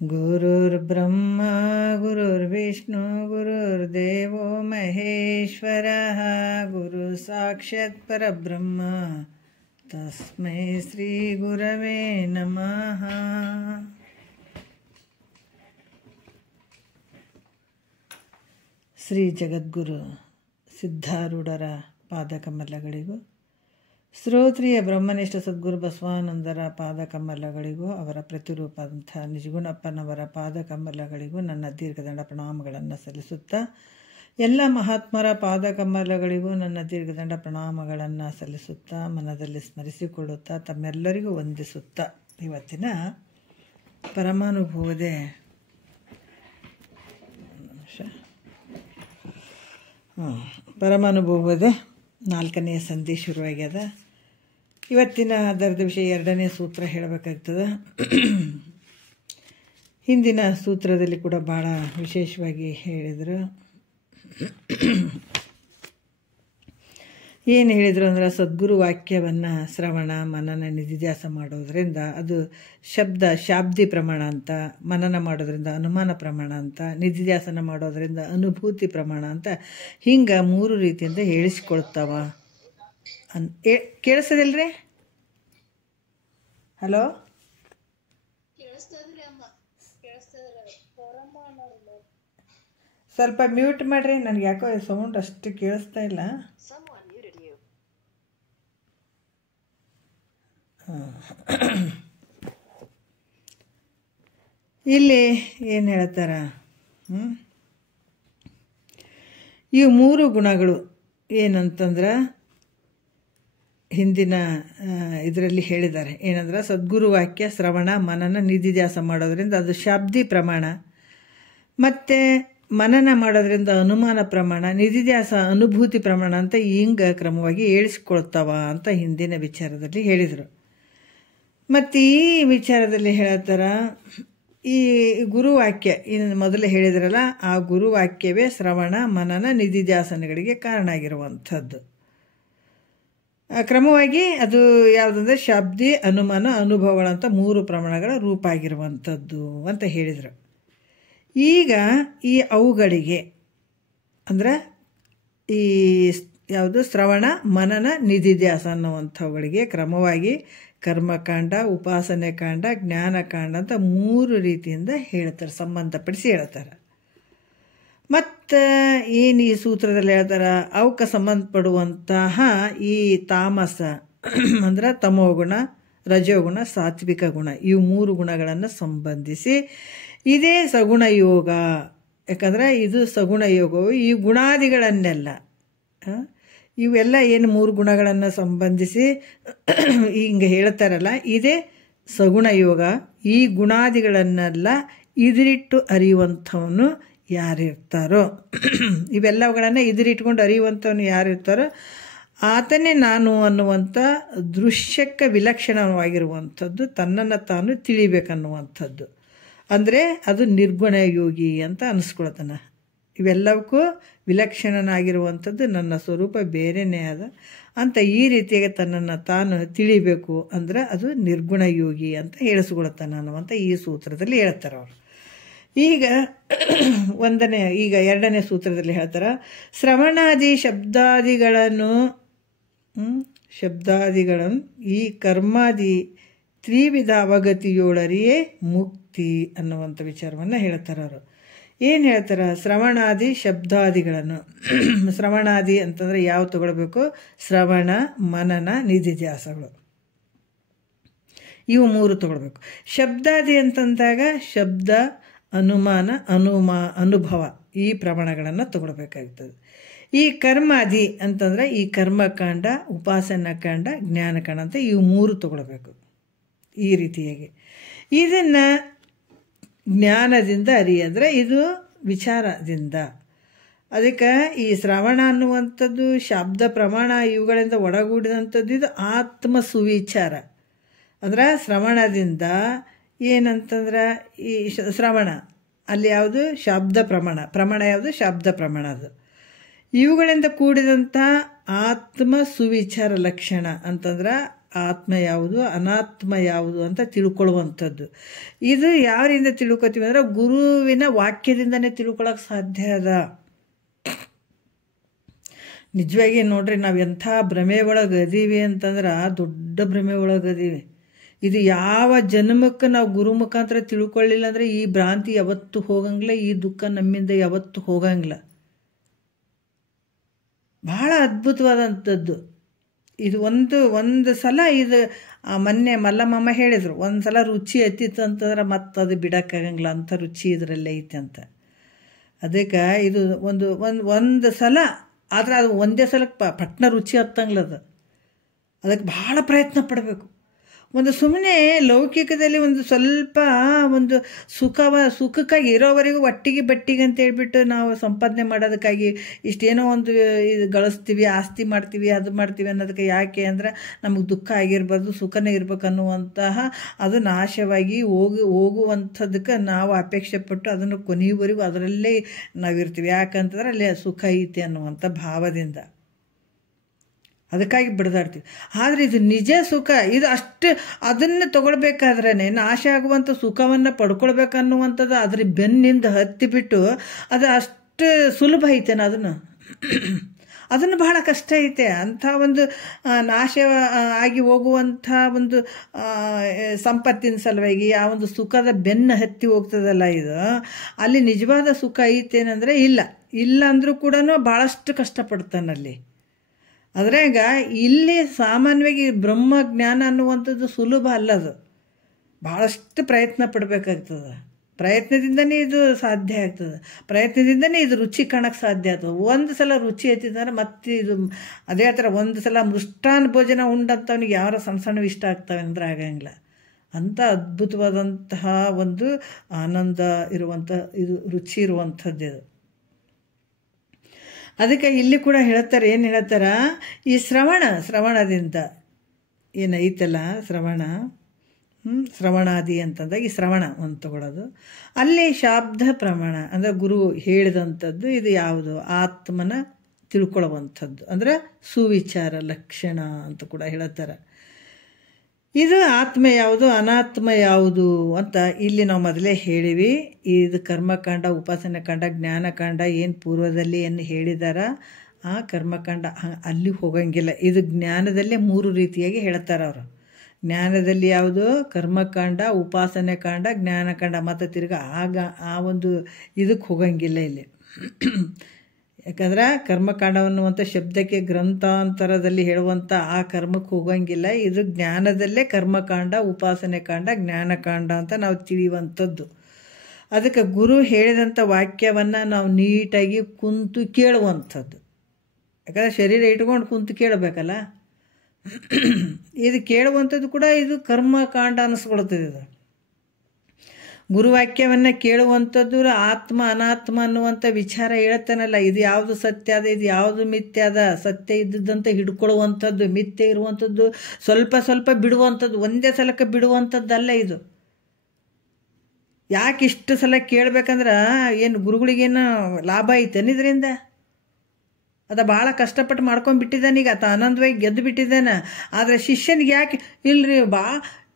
गुरुर्ब्रह्मा गुरुर्विष्णु गुरुर्देवो महेश्वरः गुरु साक्षात् परब्रह्म तस्मै श्री गुरवे नमः। ಶ್ರೀ ಜಗದ್ಗುರು ಸಿದ್ಧಾರೂಢರ ಪಾದಕಮಲಗಳಿಗೂ ಶ್ರೋತ್ರಿಯ ಬ್ರಹ್ಮನಿಷ್ಠ ಸದ್ಗುರು ಬಸವಾನಂದರ ಪಾದಕಮಲಗಳಿಗೂ ಅವರ ಪ್ರತಿರೂಪಂಥ ನಿಜಗುಣಪ್ಪನವರ ಪಾದಕಮಲಗಳಿಗೂ ನನ್ನ ದೀರ್ಘದಂಡ ಪ್ರಣಾಮಗಳನ್ನು ಸಲ್ಲಿಸುತ್ತಾ ಎಲ್ಲ ಮಹಾತ್ಮರ ಪಾದಕಮಲಗಳಿಗೂ ನನ್ನ ದೀರ್ಘದಂಡ ಪ್ರಣಾಮಗಳನ್ನು ಸಲ್ಲಿಸುತ್ತಾ ಮನದಲ್ಲಿ ಸ್ಮರಿಸಿಕೊಳ್ಳುತ್ತಾ ತಮ್ಮೆಲ್ಲರಿಗೂ ವಂದಿಸುತ್ತಾ ಇವತ್ತಿನ ಪರಮಾನುಭವದೆ ಪರಮಾನುಭವದ 4ನೇ ಸಂಧಿ ಶುರುವಾಗ್ಯದ. ಇವತ್ತಿನ ಅದರದ ವಿಷಯ 2ನೇ ಸೂತ್ರ ಹೇಳಬೇಕಾಗ್ತದೆ. ಹಿಂದಿನ ಸೂತ್ರದಲ್ಲಿ ಕೂಡ ಭಾಳ ವಿಶೇಷವಾಗಿ ಹೇಳಿದರು. ಏನು ಹೇಳಿದರು ಅಂದ್ರೆ, ಸದ್ಗುರು ವಾಕ್ಯವನ್ನು ಶ್ರವಣ ಮನನ ನಿಧಿಧ್ಯಾಸ ಮಾಡೋದ್ರಿಂದ ಅದು ಶಾಬ್ದಿ ಪ್ರಮಾಣ ಅಂತ, ಮನನ ಮಾಡೋದ್ರಿಂದ ಅನುಮಾನ ಪ್ರಮಾಣ ಅಂತ, ನಿಧಿಧ್ಯಾಸನ ಮಾಡೋದ್ರಿಂದ ಅನುಭೂತಿ ಪ್ರಮಾಣ ಅಂತ, ಹಿಂಗೆ 3 ರೀತಿಯಿಂದ ಹೇಳಿಸ್ಕೊಳ್ತಾವ ಕೇಳಿಸೋದಿಲ್ರಿ? ಹಲೋ, ಸ್ವಲ್ಪ ಮ್ಯೂಟ್ ಮಾಡ್ರಿ, ನನಗೆ ಯಾಕೋ ಸೌಂಡ್ ಅಷ್ಟು ಕೇಳಿಸ್ತಾ ಇಲ್ಲ. ಇಲ್ಲಿ ಏನು ಹೇಳ್ತಾರ, ಇವು 3 ಗುಣಗಳು ಏನಂತಂದ್ರೆ ಹಿಂದಿನ ಇದರಲ್ಲಿ ಹೇಳಿದ್ದಾರೆ. ಏನಂದ್ರೆ, ಸದ್ಗುರು ವಾಕ್ಯ ಶ್ರವಣ ಮನನ ನಿಧಿಧ್ಯಾಸ ಮಾಡೋದ್ರಿಂದ ಅದು ಶಾಬ್ದಿ ಪ್ರಮಾಣ, ಮತ್ತು ಮನನ ಮಾಡೋದ್ರಿಂದ ಅನುಮಾನ ಪ್ರಮಾಣ, ನಿಧಿಧ್ಯಾಸ ಅನುಭೂತಿ ಪ್ರಮಾಣ ಅಂತ ಹಿಂಗೆ ಕ್ರಮವಾಗಿ ಹೇಳಿಸ್ಕೊಳ್ತಾವ ಅಂತ ಹಿಂದಿನ ವಿಚಾರದಲ್ಲಿ ಹೇಳಿದರು. ಮತ್ತು ಈ ವಿಚಾರದಲ್ಲಿ ಹೇಳ್ತಾರ, ಈ ಗುರುವಾಕ್ಯ ಇನ್ನು ಮೊದಲೇ ಹೇಳಿದ್ರಲ್ಲ, ಆ ಗುರುವಾಕ್ಯವೇ ಶ್ರವಣ ಮನನ ನಿಧಿಧ್ಯಾಸನಗಳಿಗೆ ಕಾರಣ ಆಗಿರುವಂಥದ್ದು. ಕ್ರಮವಾಗಿ ಅದು ಯಾವುದಂದ್ರೆ ಶಾಬ್ದಿ ಅನುಮಾನ ಅನುಭವಗಳಂತ 3 ಪ್ರಮಾಣಗಳ ರೂಪ ಆಗಿರುವಂಥದ್ದು ಅಂತ ಹೇಳಿದರು. ಈಗ ಈ ಅವುಗಳಿಗೆ ಅಂದ್ರೆ ಈ ಯಾವುದು ಶ್ರವಣ ಮನನ ನಿಧಿಧ್ಯಾಸ ಅನ್ನುವಂಥವುಗಳಿಗೆ ಕ್ರಮವಾಗಿ ಕರ್ಮಕಾಂಡ, ಉಪಾಸನೆ ಕಾಂಡ, ಜ್ಞಾನಕಾಂಡ ಅಂತ 3 ರೀತಿಯಿಂದ ಹೇಳ್ತಾರೆ, ಸಂಬಂಧಪಡಿಸಿ ಹೇಳ್ತಾರೆ. ಮತ್ತು ಏನು ಈ ಸೂತ್ರದಲ್ಲಿ ಹೇಳ್ತಾರೆ, ಅವಕ್ಕೆ ಸಂಬಂಧಪಡುವಂತಹ ಈ ತಾಮಸ ಅಂದ್ರೆ ತಮೋಗುಣ, ರಜೋಗುಣ, ಸಾತ್ವಿಕ ಗುಣ, ಇವು 3 ಗುಣಗಳನ್ನು ಸಂಬಂಧಿಸಿ ಇದೇ ಸಗುಣ ಯೋಗ. ಯಾಕಂದ್ರೆ ಇದು ಸಗುಣ ಯೋಗವು ಈ ಗುಣಾದಿಗಳನ್ನೆಲ್ಲ ಇವೆಲ್ಲ ಏನು 3 ಗುಣಗಳನ್ನು ಸಂಬಂಧಿಸಿ ಹಿಂಗೆ ಹೇಳ್ತಾರಲ್ಲ, ಇದೇ ಸಗುಣ ಯೋಗ. ಈ ಗುಣಾದಿಗಳನ್ನೆಲ್ಲ ಇದಿರಿಟ್ಟು ಅರಿಯುವಂಥವನು ಯಾರಿರ್ತಾರೋ, ಇವೆಲ್ಲವುಗಳನ್ನು ಇದಿರಿಟ್ಕೊಂಡು ಅರಿಯುವಂಥವನು ಯಾರಿರ್ತಾರೋ ಆತನೇ ನಾನು ಅನ್ನುವಂಥ ದೃಶ್ಯಕ್ಕೆ ವಿಲಕ್ಷಣವಾಗಿರುವಂಥದ್ದು, ತನ್ನನ್ನು ತಾನು ತಿಳಿಬೇಕನ್ನುವಂಥದ್ದು. ಅಂದರೆ ಅದು ನಿರ್ಗುಣ ಯೋಗಿ ಅಂತ ಅನಿಸ್ಕೊಳ್ತಾನೆ. ಇವೆಲ್ಲವಕ್ಕೂ ವಿಲಕ್ಷಣನಾಗಿರುವಂಥದ್ದು ನನ್ನ ಸ್ವರೂಪ ಬೇರೆಯೇ ಅದ ಅಂತ ಈ ರೀತಿಯಾಗಿ ತನ್ನನ್ನು ತಾನು ತಿಳಿಬೇಕು ಅಂದರೆ ಅದು ನಿರ್ಗುಣ ಯೋಗಿ ಅಂತ ಹೇಳಿಸ್ಕೊಳ್ತಾನೆ ಅನ್ನುವಂಥ ಈ ಸೂತ್ರದಲ್ಲಿ ಹೇಳ್ತಾರೆ ಅವರು. ಈಗ 2ನೇ ಸೂತ್ರದಲ್ಲಿ ಹೇಳ್ತಾರೆ, ಶ್ರವಣಾದಿ ಶಬ್ದಾದಿಗಳನ್ನು ಈ ಕರ್ಮಾದಿ ತ್ರಿವಿಧ ಅವಗತಿಯೋಳರಿಯೇ ಮುಕ್ತಿ ಅನ್ನುವಂಥ ವಿಚಾರವನ್ನು ಹೇಳ್ತಾರೆ ಅವರು. ಏನು ಹೇಳ್ತಾರೆ, ಶ್ರವಣಾದಿ ಶಬ್ದಾದಿಗಳನ್ನು, ಶ್ರವಣಾದಿ ಅಂತಂದರೆ ಯಾವ ತಗೊಳ್ಬೇಕು, ಶ್ರವಣ ಮನನ ನಿಧಿಧ್ಯಾಸಗಳು, ಇವು 3 ತಗೊಳ್ಬೇಕು. ಶಬ್ದಾದಿ ಅಂತಂದಾಗ ಶಬ್ದ ಅನುಮಾನ ಅನುಭವ ಈ ಪ್ರಮಾಣಗಳನ್ನು ತಗೊಳ್ಬೇಕಾಗ್ತದೆ. ಈ ಕರ್ಮಾದಿ ಅಂತಂದರೆ ಈ ಕರ್ಮಕಾಂಡ, ಉಪಾಸನಕಾಂಡ, ಜ್ಞಾನಕಾಂಡ ಅಂತ ಇವು 3 ತಗೊಳ್ಬೇಕು. ಈ ರೀತಿಯಾಗಿ ಇದನ್ನು ಜ್ಞಾನದಿಂದ ಅರಿಯಂದ್ರೆ ಇದು ವಿಚಾರದಿಂದ. ಅದಕ್ಕೆ ಈ ಶ್ರವಣ ಅನ್ನುವಂಥದ್ದು ಶಾಬ್ದ ಪ್ರಮಾಣ ಇವುಗಳಿಂದ ಒಳಗೂಡಿದಂಥದ್ದು ಇದು ಆತ್ಮ ಸುವಿಚಾರ. ಅಂದ್ರೆ ಶ್ರವಣದಿಂದ ಏನಂತಂದ್ರೆ ಈ ಶ್ರವಣ ಅಲ್ಲಿ ಯಾವುದು ಶಾಬ್ದ ಪ್ರಮಾಣ ಯಾವುದು ಶಾಬ್ದ ಪ್ರಮಾಣ. ಅದು ಇವುಗಳಿಂದ ಕೂಡಿದಂಥ ಆತ್ಮ ಸುವಿಚಾರ ಲಕ್ಷಣ ಅಂತಂದ್ರೆ ಆತ್ಮ ಯಾವುದು ಅನಾತ್ಮ ಯಾವುದು ಅಂತ ತಿಳ್ಕೊಳ್ಳುವಂಥದ್ದು. ಇದು ಯಾರಿಂದ ತಿಳ್ಕೊತೀವಿ ಅಂದ್ರೆ ಗುರುವಿನ ವಾಕ್ಯದಿಂದನೇ ತಿಳ್ಕೊಳ್ಳೋಕೆ ಸಾಧ್ಯ ಅದ. ನಿಜವಾಗಿ ನೋಡ್ರಿ, ನಾವು ಎಂಥ ಭ್ರಮೆ ಒಳಗೆ ಅದೀವಿ ಅಂತಂದ್ರೆ ದೊಡ್ಡ ಭ್ರಮೆ ಒಳಗೆ ಅದೀವಿ. ಇದು ಯಾವ ಜನ್ಮಕ್ಕೆ ನಾವು ಗುರು ಮುಖಾಂತರ ತಿಳ್ಕೊಳ್ಳಿಲ್ಲ ಅಂದರೆ ಈ ಭ್ರಾಂತಿ ಯಾವತ್ತೂ ಹೋಗಂಗಿಲ್ಲ, ಈ ದುಃಖ ನಮ್ಮಿಂದ ಯಾವತ್ತೂ ಹೋಗಂಗಿಲ್ಲ. ಬಹಳ ಅದ್ಭುತವಾದಂಥದ್ದು ಇದು. ಒಂದು ಸಲ ಇದು ಮೊನ್ನೆ ಮಲ್ಲಮ್ಮ ಹೇಳಿದರು, ಒಂದು ಸಲ ರುಚಿ ಹತ್ತಿತ್ತು ಅಂತಂದ್ರೆ ಮತ್ತೆ ಅದು ಬಿಡೋಕ್ಕಾಗಂಗಿಲ್ಲ, ಅಂಥ ರುಚಿ ಇದರಲ್ಲೇ ಐತೆ ಅಂತ. ಅದಕ್ಕೆ ಇದು ಒಂದು ಸಲ ಆದರೆ ಅದು ಒಂದೇ ಸಲಕ್ಕೆ ಪಟ್ನ ರುಚಿ ಹತ್ತಂಗಿಲ್ಲ. ಅದಕ್ಕೆ ಭಾಳ ಪ್ರಯತ್ನ ಪಡಬೇಕು. ಒಂದು ಸುಮ್ಮನೆ ಲೌಕಿಕದಲ್ಲಿ ಒಂದು ಸ್ವಲ್ಪ ಒಂದು ಸುಖಕ್ಕಾಗಿ ಇರೋವರೆಗೂ ಒಟ್ಟಿಗೆ ಬಟ್ಟಿಗೆ ಅಂತ ಹೇಳ್ಬಿಟ್ಟು ನಾವು ಸಂಪಾದನೆ ಮಾಡೋದಕ್ಕಾಗಿ ಇಷ್ಟೇನೋ ಒಂದು ಇದು ಗಳಿಸ್ತೀವಿ, ಆಸ್ತಿ ಮಾಡ್ತೀವಿ, ಅದು ಮಾಡ್ತೀವಿ ಅನ್ನೋದಕ್ಕೆ. ಯಾಕೆ ಅಂದರೆ ನಮಗೆ ದುಃಖ ಆಗಿರಬಾರ್ದು, ಸುಖನೇ ಇರ್ಬೇಕು ಅನ್ನುವಂತಹ ಅದು ನಾಶವಾಗಿ ಹೋಗುವಂಥದ್ದಕ್ಕೆ ನಾವು ಅಪೇಕ್ಷೆ ಪಟ್ಟು ಅದನ್ನು ಕೊನೆಯವರೆಗೂ ಅದರಲ್ಲೇ ನಾವಿರ್ತೀವಿ. ಯಾಕಂತಂದ್ರೆ ಅಲ್ಲಿ ಸುಖ ಐತೆ ಅನ್ನುವಂಥ ಭಾವದಿಂದ ಅದಕ್ಕಾಗಿ ಬಿಡದಾಡ್ತೀವಿ. ಆದರೆ ಇದು ನಿಜ ಸುಖ, ಇದು ಅಷ್ಟು ಅದನ್ನು ತಗೊಳ್ಬೇಕಾದ್ರೇ ನಾಶ ಆಗುವಂಥ ಸುಖವನ್ನು ಪಡ್ಕೊಳ್ಬೇಕನ್ನುವಂಥದ್ದು ಅದ್ರ ಬೆನ್ನಿಂದ ಹತ್ತಿಬಿಟ್ಟು ಅದು ಅಷ್ಟು ಸುಲಭ ಐತೇನ ಅದನ್ನು ಬಹಳ ಕಷ್ಟ ಐತೆ. ಅಂಥ ಒಂದು ನಾಶ ಆಗಿ ಹೋಗುವಂಥ ಒಂದು ಸಂಪತ್ತಿನ ಸಲುವಾಗಿ ಆ ಒಂದು ಸುಖದ ಬೆನ್ನು ಹತ್ತಿ ಹೋಗ್ತದಲ್ಲ, ಇದು ಅಲ್ಲಿ ನಿಜವಾದ ಸುಖ ಐತೇನೆಂದರೆ ಇಲ್ಲ ಅಂದರೂ ಕೂಡ ಭಾಳಷ್ಟು ಕಷ್ಟಪಡ್ತಾನಲ್ಲಿ. ಅದ್ರಾಗ ಇಲ್ಲಿ ಸಾಮಾನ್ಯವಾಗಿ ಬ್ರಹ್ಮಜ್ಞಾನ ಅನ್ನುವಂಥದ್ದು ಸುಲಭ ಅಲ್ಲದು, ಭಾಳಷ್ಟು ಪ್ರಯತ್ನ ಪಡಬೇಕಾಗ್ತದೆ. ಪ್ರಯತ್ನದಿಂದನೇ ಇದು ಸಾಧ್ಯ ಆಗ್ತದೆ, ಪ್ರಯತ್ನದಿಂದನೇ ಇದು ರುಚಿ ಕಾಣಕ್ಕೆ ಸಾಧ್ಯ ಆಗ್ತದೆ. ಒಂದು ಸಲ ರುಚಿ ಹತ್ತಿದ್ರೆ ಮತ್ತೆ ಇದು ಅದೇ ಥರ ಒಂದು ಸಲ ಮೃಷ್ಟಾನ್ನ ಭೋಜನ ಉಂಡಂಥವ್ನಿಗೆ ಯಾರೋ ಸಣ್ಣ ಇಷ್ಟ ಆಗ್ತವೆ ಅಂದ್ರೆ ಆಗಂಗಿಲ್ಲ. ಅಂಥ ಅದ್ಭುತವಾದಂತಹ ಒಂದು ಆನಂದ ಇರುವಂಥ ಇದು ರುಚಿ ಇರುವಂಥದ್ದು ಇದು. ಅದಕ್ಕೆ ಇಲ್ಲಿ ಕೂಡ ಹೇಳ್ತಾರೆ, ಏನು ಹೇಳ್ತಾರ, ಈ ಶ್ರವಣದಿಂದ ಏನೈತಲ್ಲ ಶ್ರವಣಾದಿ ಅಂತಂದಾಗ ಈ ಶ್ರವಣ ಅಂತ ತಗೊಳ್ಳೋದು. ಅಲ್ಲಿ ಶಾಬ್ದ ಪ್ರಮಾಣ ಅಂದರೆ ಗುರು ಹೇಳಿದಂಥದ್ದು ಇದು ಯಾವುದು ಆತ್ಮನ ತಿಳ್ಕೊಳ್ಳುವಂಥದ್ದು ಅಂದರೆ ಸುವಿಚಾರ ಲಕ್ಷಣ ಅಂತ ಕೂಡ ಹೇಳ್ತಾರೆ. ಇದು ಆತ್ಮ ಯಾವುದು ಅನಾತ್ಮ ಯಾವುದು ಅಂತ ಇಲ್ಲಿ ನಾವು ಮೊದಲೇ ಹೇಳಿವಿ. ಇದು ಕರ್ಮಕಾಂಡ, ಉಪಾಸನಕಾಂಡ, ಜ್ಞಾನಕಾಂಡ ಏನು ಪೂರ್ವದಲ್ಲಿ ಏನು ಹೇಳಿದಾರ ಆ ಕರ್ಮಕಾಂಡ ಅಲ್ಲಿ ಹೋಗಂಗಿಲ್ಲ. ಇದು ಜ್ಞಾನದಲ್ಲೇ 3 ರೀತಿಯಾಗಿ ಹೇಳ್ತಾರೆ ಅವರು. ಜ್ಞಾನದಲ್ಲಿ ಯಾವುದು ಕರ್ಮಕಾಂಡ, ಉಪಾಸನಕಾಂಡ, ಜ್ಞಾನಕಾಂಡ, ಮತ್ತು ತಿರ್ಗಿ ಆ ಒಂದು ಇದಕ್ಕೆ ಹೋಗಂಗಿಲ್ಲ ಇಲ್ಲಿ. ಯಾಕಂದ್ರೆ ಕರ್ಮಕಾಂಡ ಅನ್ನುವಂಥ ಶಬ್ದಕ್ಕೆ ಗ್ರಂಥಾಂತರದಲ್ಲಿ ಹೇಳುವಂಥ ಆ ಕರ್ಮಕ್ಕೆ ಹೋಗಂಗಿಲ್ಲ. ಇದು ಜ್ಞಾನದಲ್ಲೇ ಕರ್ಮಕಾಂಡ, ಉಪಾಸನೆಕಾಂಡ, ಜ್ಞಾನಕಾಂಡ ಅಂತ ನಾವು ತಿಳಿಯುವಂಥದ್ದು. ಅದಕ್ಕೆ ಗುರು ಹೇಳಿದಂಥ ವಾಕ್ಯವನ್ನು ನಾವು ನೀಟಾಗಿ ಕುಂತು ಕೇಳುವಂಥದ್ದು. ಯಾಕಂದರೆ ಶರೀರ ಇಟ್ಕೊಂಡು ಕುಂತು ಕೇಳಬೇಕಲ್ಲ, ಇದು ಕೇಳುವಂಥದ್ದು ಕೂಡ ಇದು ಕರ್ಮಕಾಂಡ ಅನ್ನಿಸ್ಕೊಳ್ತದೆ. ಇದು ಗುರುವಾಕ್ಯವನ್ನು ಕೇಳುವಂಥದ್ದು ಆತ್ಮ ಅನಾತ್ಮ ಅನ್ನುವಂಥ ವಿಚಾರ ಹೇಳ್ತಾನಲ್ಲ, ಇದು ಯಾವುದು ಸತ್ಯ ಅದ, ಇದು ಯಾವುದು ಮಿಥ್ಯ ಅದ. ಸತ್ಯ ಇದ್ದದ್ದಂತ ಹಿಡ್ಕೊಳ್ಳುವಂಥದ್ದು, ಮಿಥ್ಯ ಇರುವಂಥದ್ದು ಸ್ವಲ್ಪ ಬಿಡುವಂಥದ್ದು, ಒಂದೇ ಸಲಕ್ಕೆ ಬಿಡುವಂಥದ್ದಲ್ಲ ಇದು. ಯಾಕೆ ಇಷ್ಟು ಸಲ ಕೇಳಬೇಕಂದ್ರೆ ಏನು ಗುರುಗಳಿಗೇನು ಲಾಭ ಐತೇನು ಇದರಿಂದ? ಅದ ಭಾಳ ಕಷ್ಟಪಟ್ಟು ಮಾಡ್ಕೊಂಡ್ಬಿಟ್ಟಿದ್ದಾನೆ, ಈಗ ಆತ ಆನಂದವಾಗಿ ಗೆದ್ದು ಬಿಟ್ಟಿದ್ದಾನೆ. ಆದರೆ ಶಿಷ್ಯನಿಗೆ ಯಾಕೆ ಇಲ್ರಿ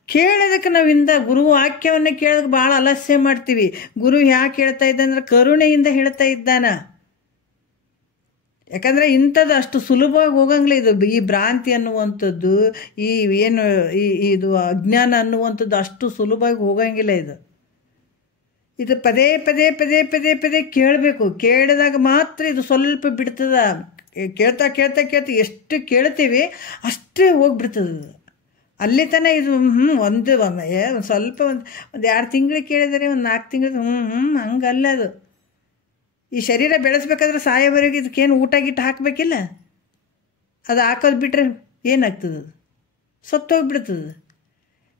ಕೇಳೋದಕ್ಕೆ ನಾವಿಂದ ಗುರು ವಾಕ್ಯವನ್ನು ಕೇಳೋದಕ್ಕೆ ಭಾಳ ಆಲಸ್ಯ ಮಾಡ್ತೀವಿ. ಗುರು ಯಾಕೆ ಹೇಳ್ತಾ ಇದ್ದಂದ್ರೆ ಕರುಣೆಯಿಂದ ಹೇಳ್ತಾ ಇದ್ದಾನ. ಯಾಕಂದರೆ ಇಂಥದ್ದು ಅಷ್ಟು ಸುಲಭವಾಗಿ ಹೋಗಂಗಿಲ್ಲ. ಇದು ಈ ಭ್ರಾಂತಿ ಅನ್ನುವಂಥದ್ದು, ಈ ಏನು ಇದು ಅಜ್ಞಾನ ಅನ್ನುವಂಥದ್ದು ಅಷ್ಟು ಸುಲಭವಾಗಿ ಹೋಗಂಗಿಲ್ಲ. ಇದು ಪದೇ ಪದೇ ಕೇಳಬೇಕು. ಕೇಳಿದಾಗ ಮಾತ್ರ ಇದು ಸ್ವಲ್ಪ ಬಿಡ್ತದ. ಕೇಳ್ತಾ ಎಷ್ಟು ಕೇಳ್ತೀವಿ ಅಷ್ಟೇ ಹೋಗ್ಬಿಡ್ತದೆ. ಅಲ್ಲಿ ತನಕ ಇದು ಒಂದು ಸ್ವಲ್ಪ ಒಂದು 2 ತಿಂಗಳು ಕೇಳಿದರೆ ಒಂದು 4 ತಿಂಗಳು ಹಂಗಲ್ಲ. ಅದು ಈ ಶರೀರ ಬೆಳೆಸ್ಬೇಕಾದ್ರೆ ಸಾಯೋವರೆಗೆ ಇದಕ್ಕೇನು ಊಟ ಗಿಟ್ಟ ಹಾಕಬೇಕಿಲ್ಲ. ಅದು ಹಾಕೋದು ಬಿಟ್ಟರೆ ಏನಾಗ್ತದೆ? ಅದು ಸತ್ತೋಗ್ಬಿಡ್ತದೆ.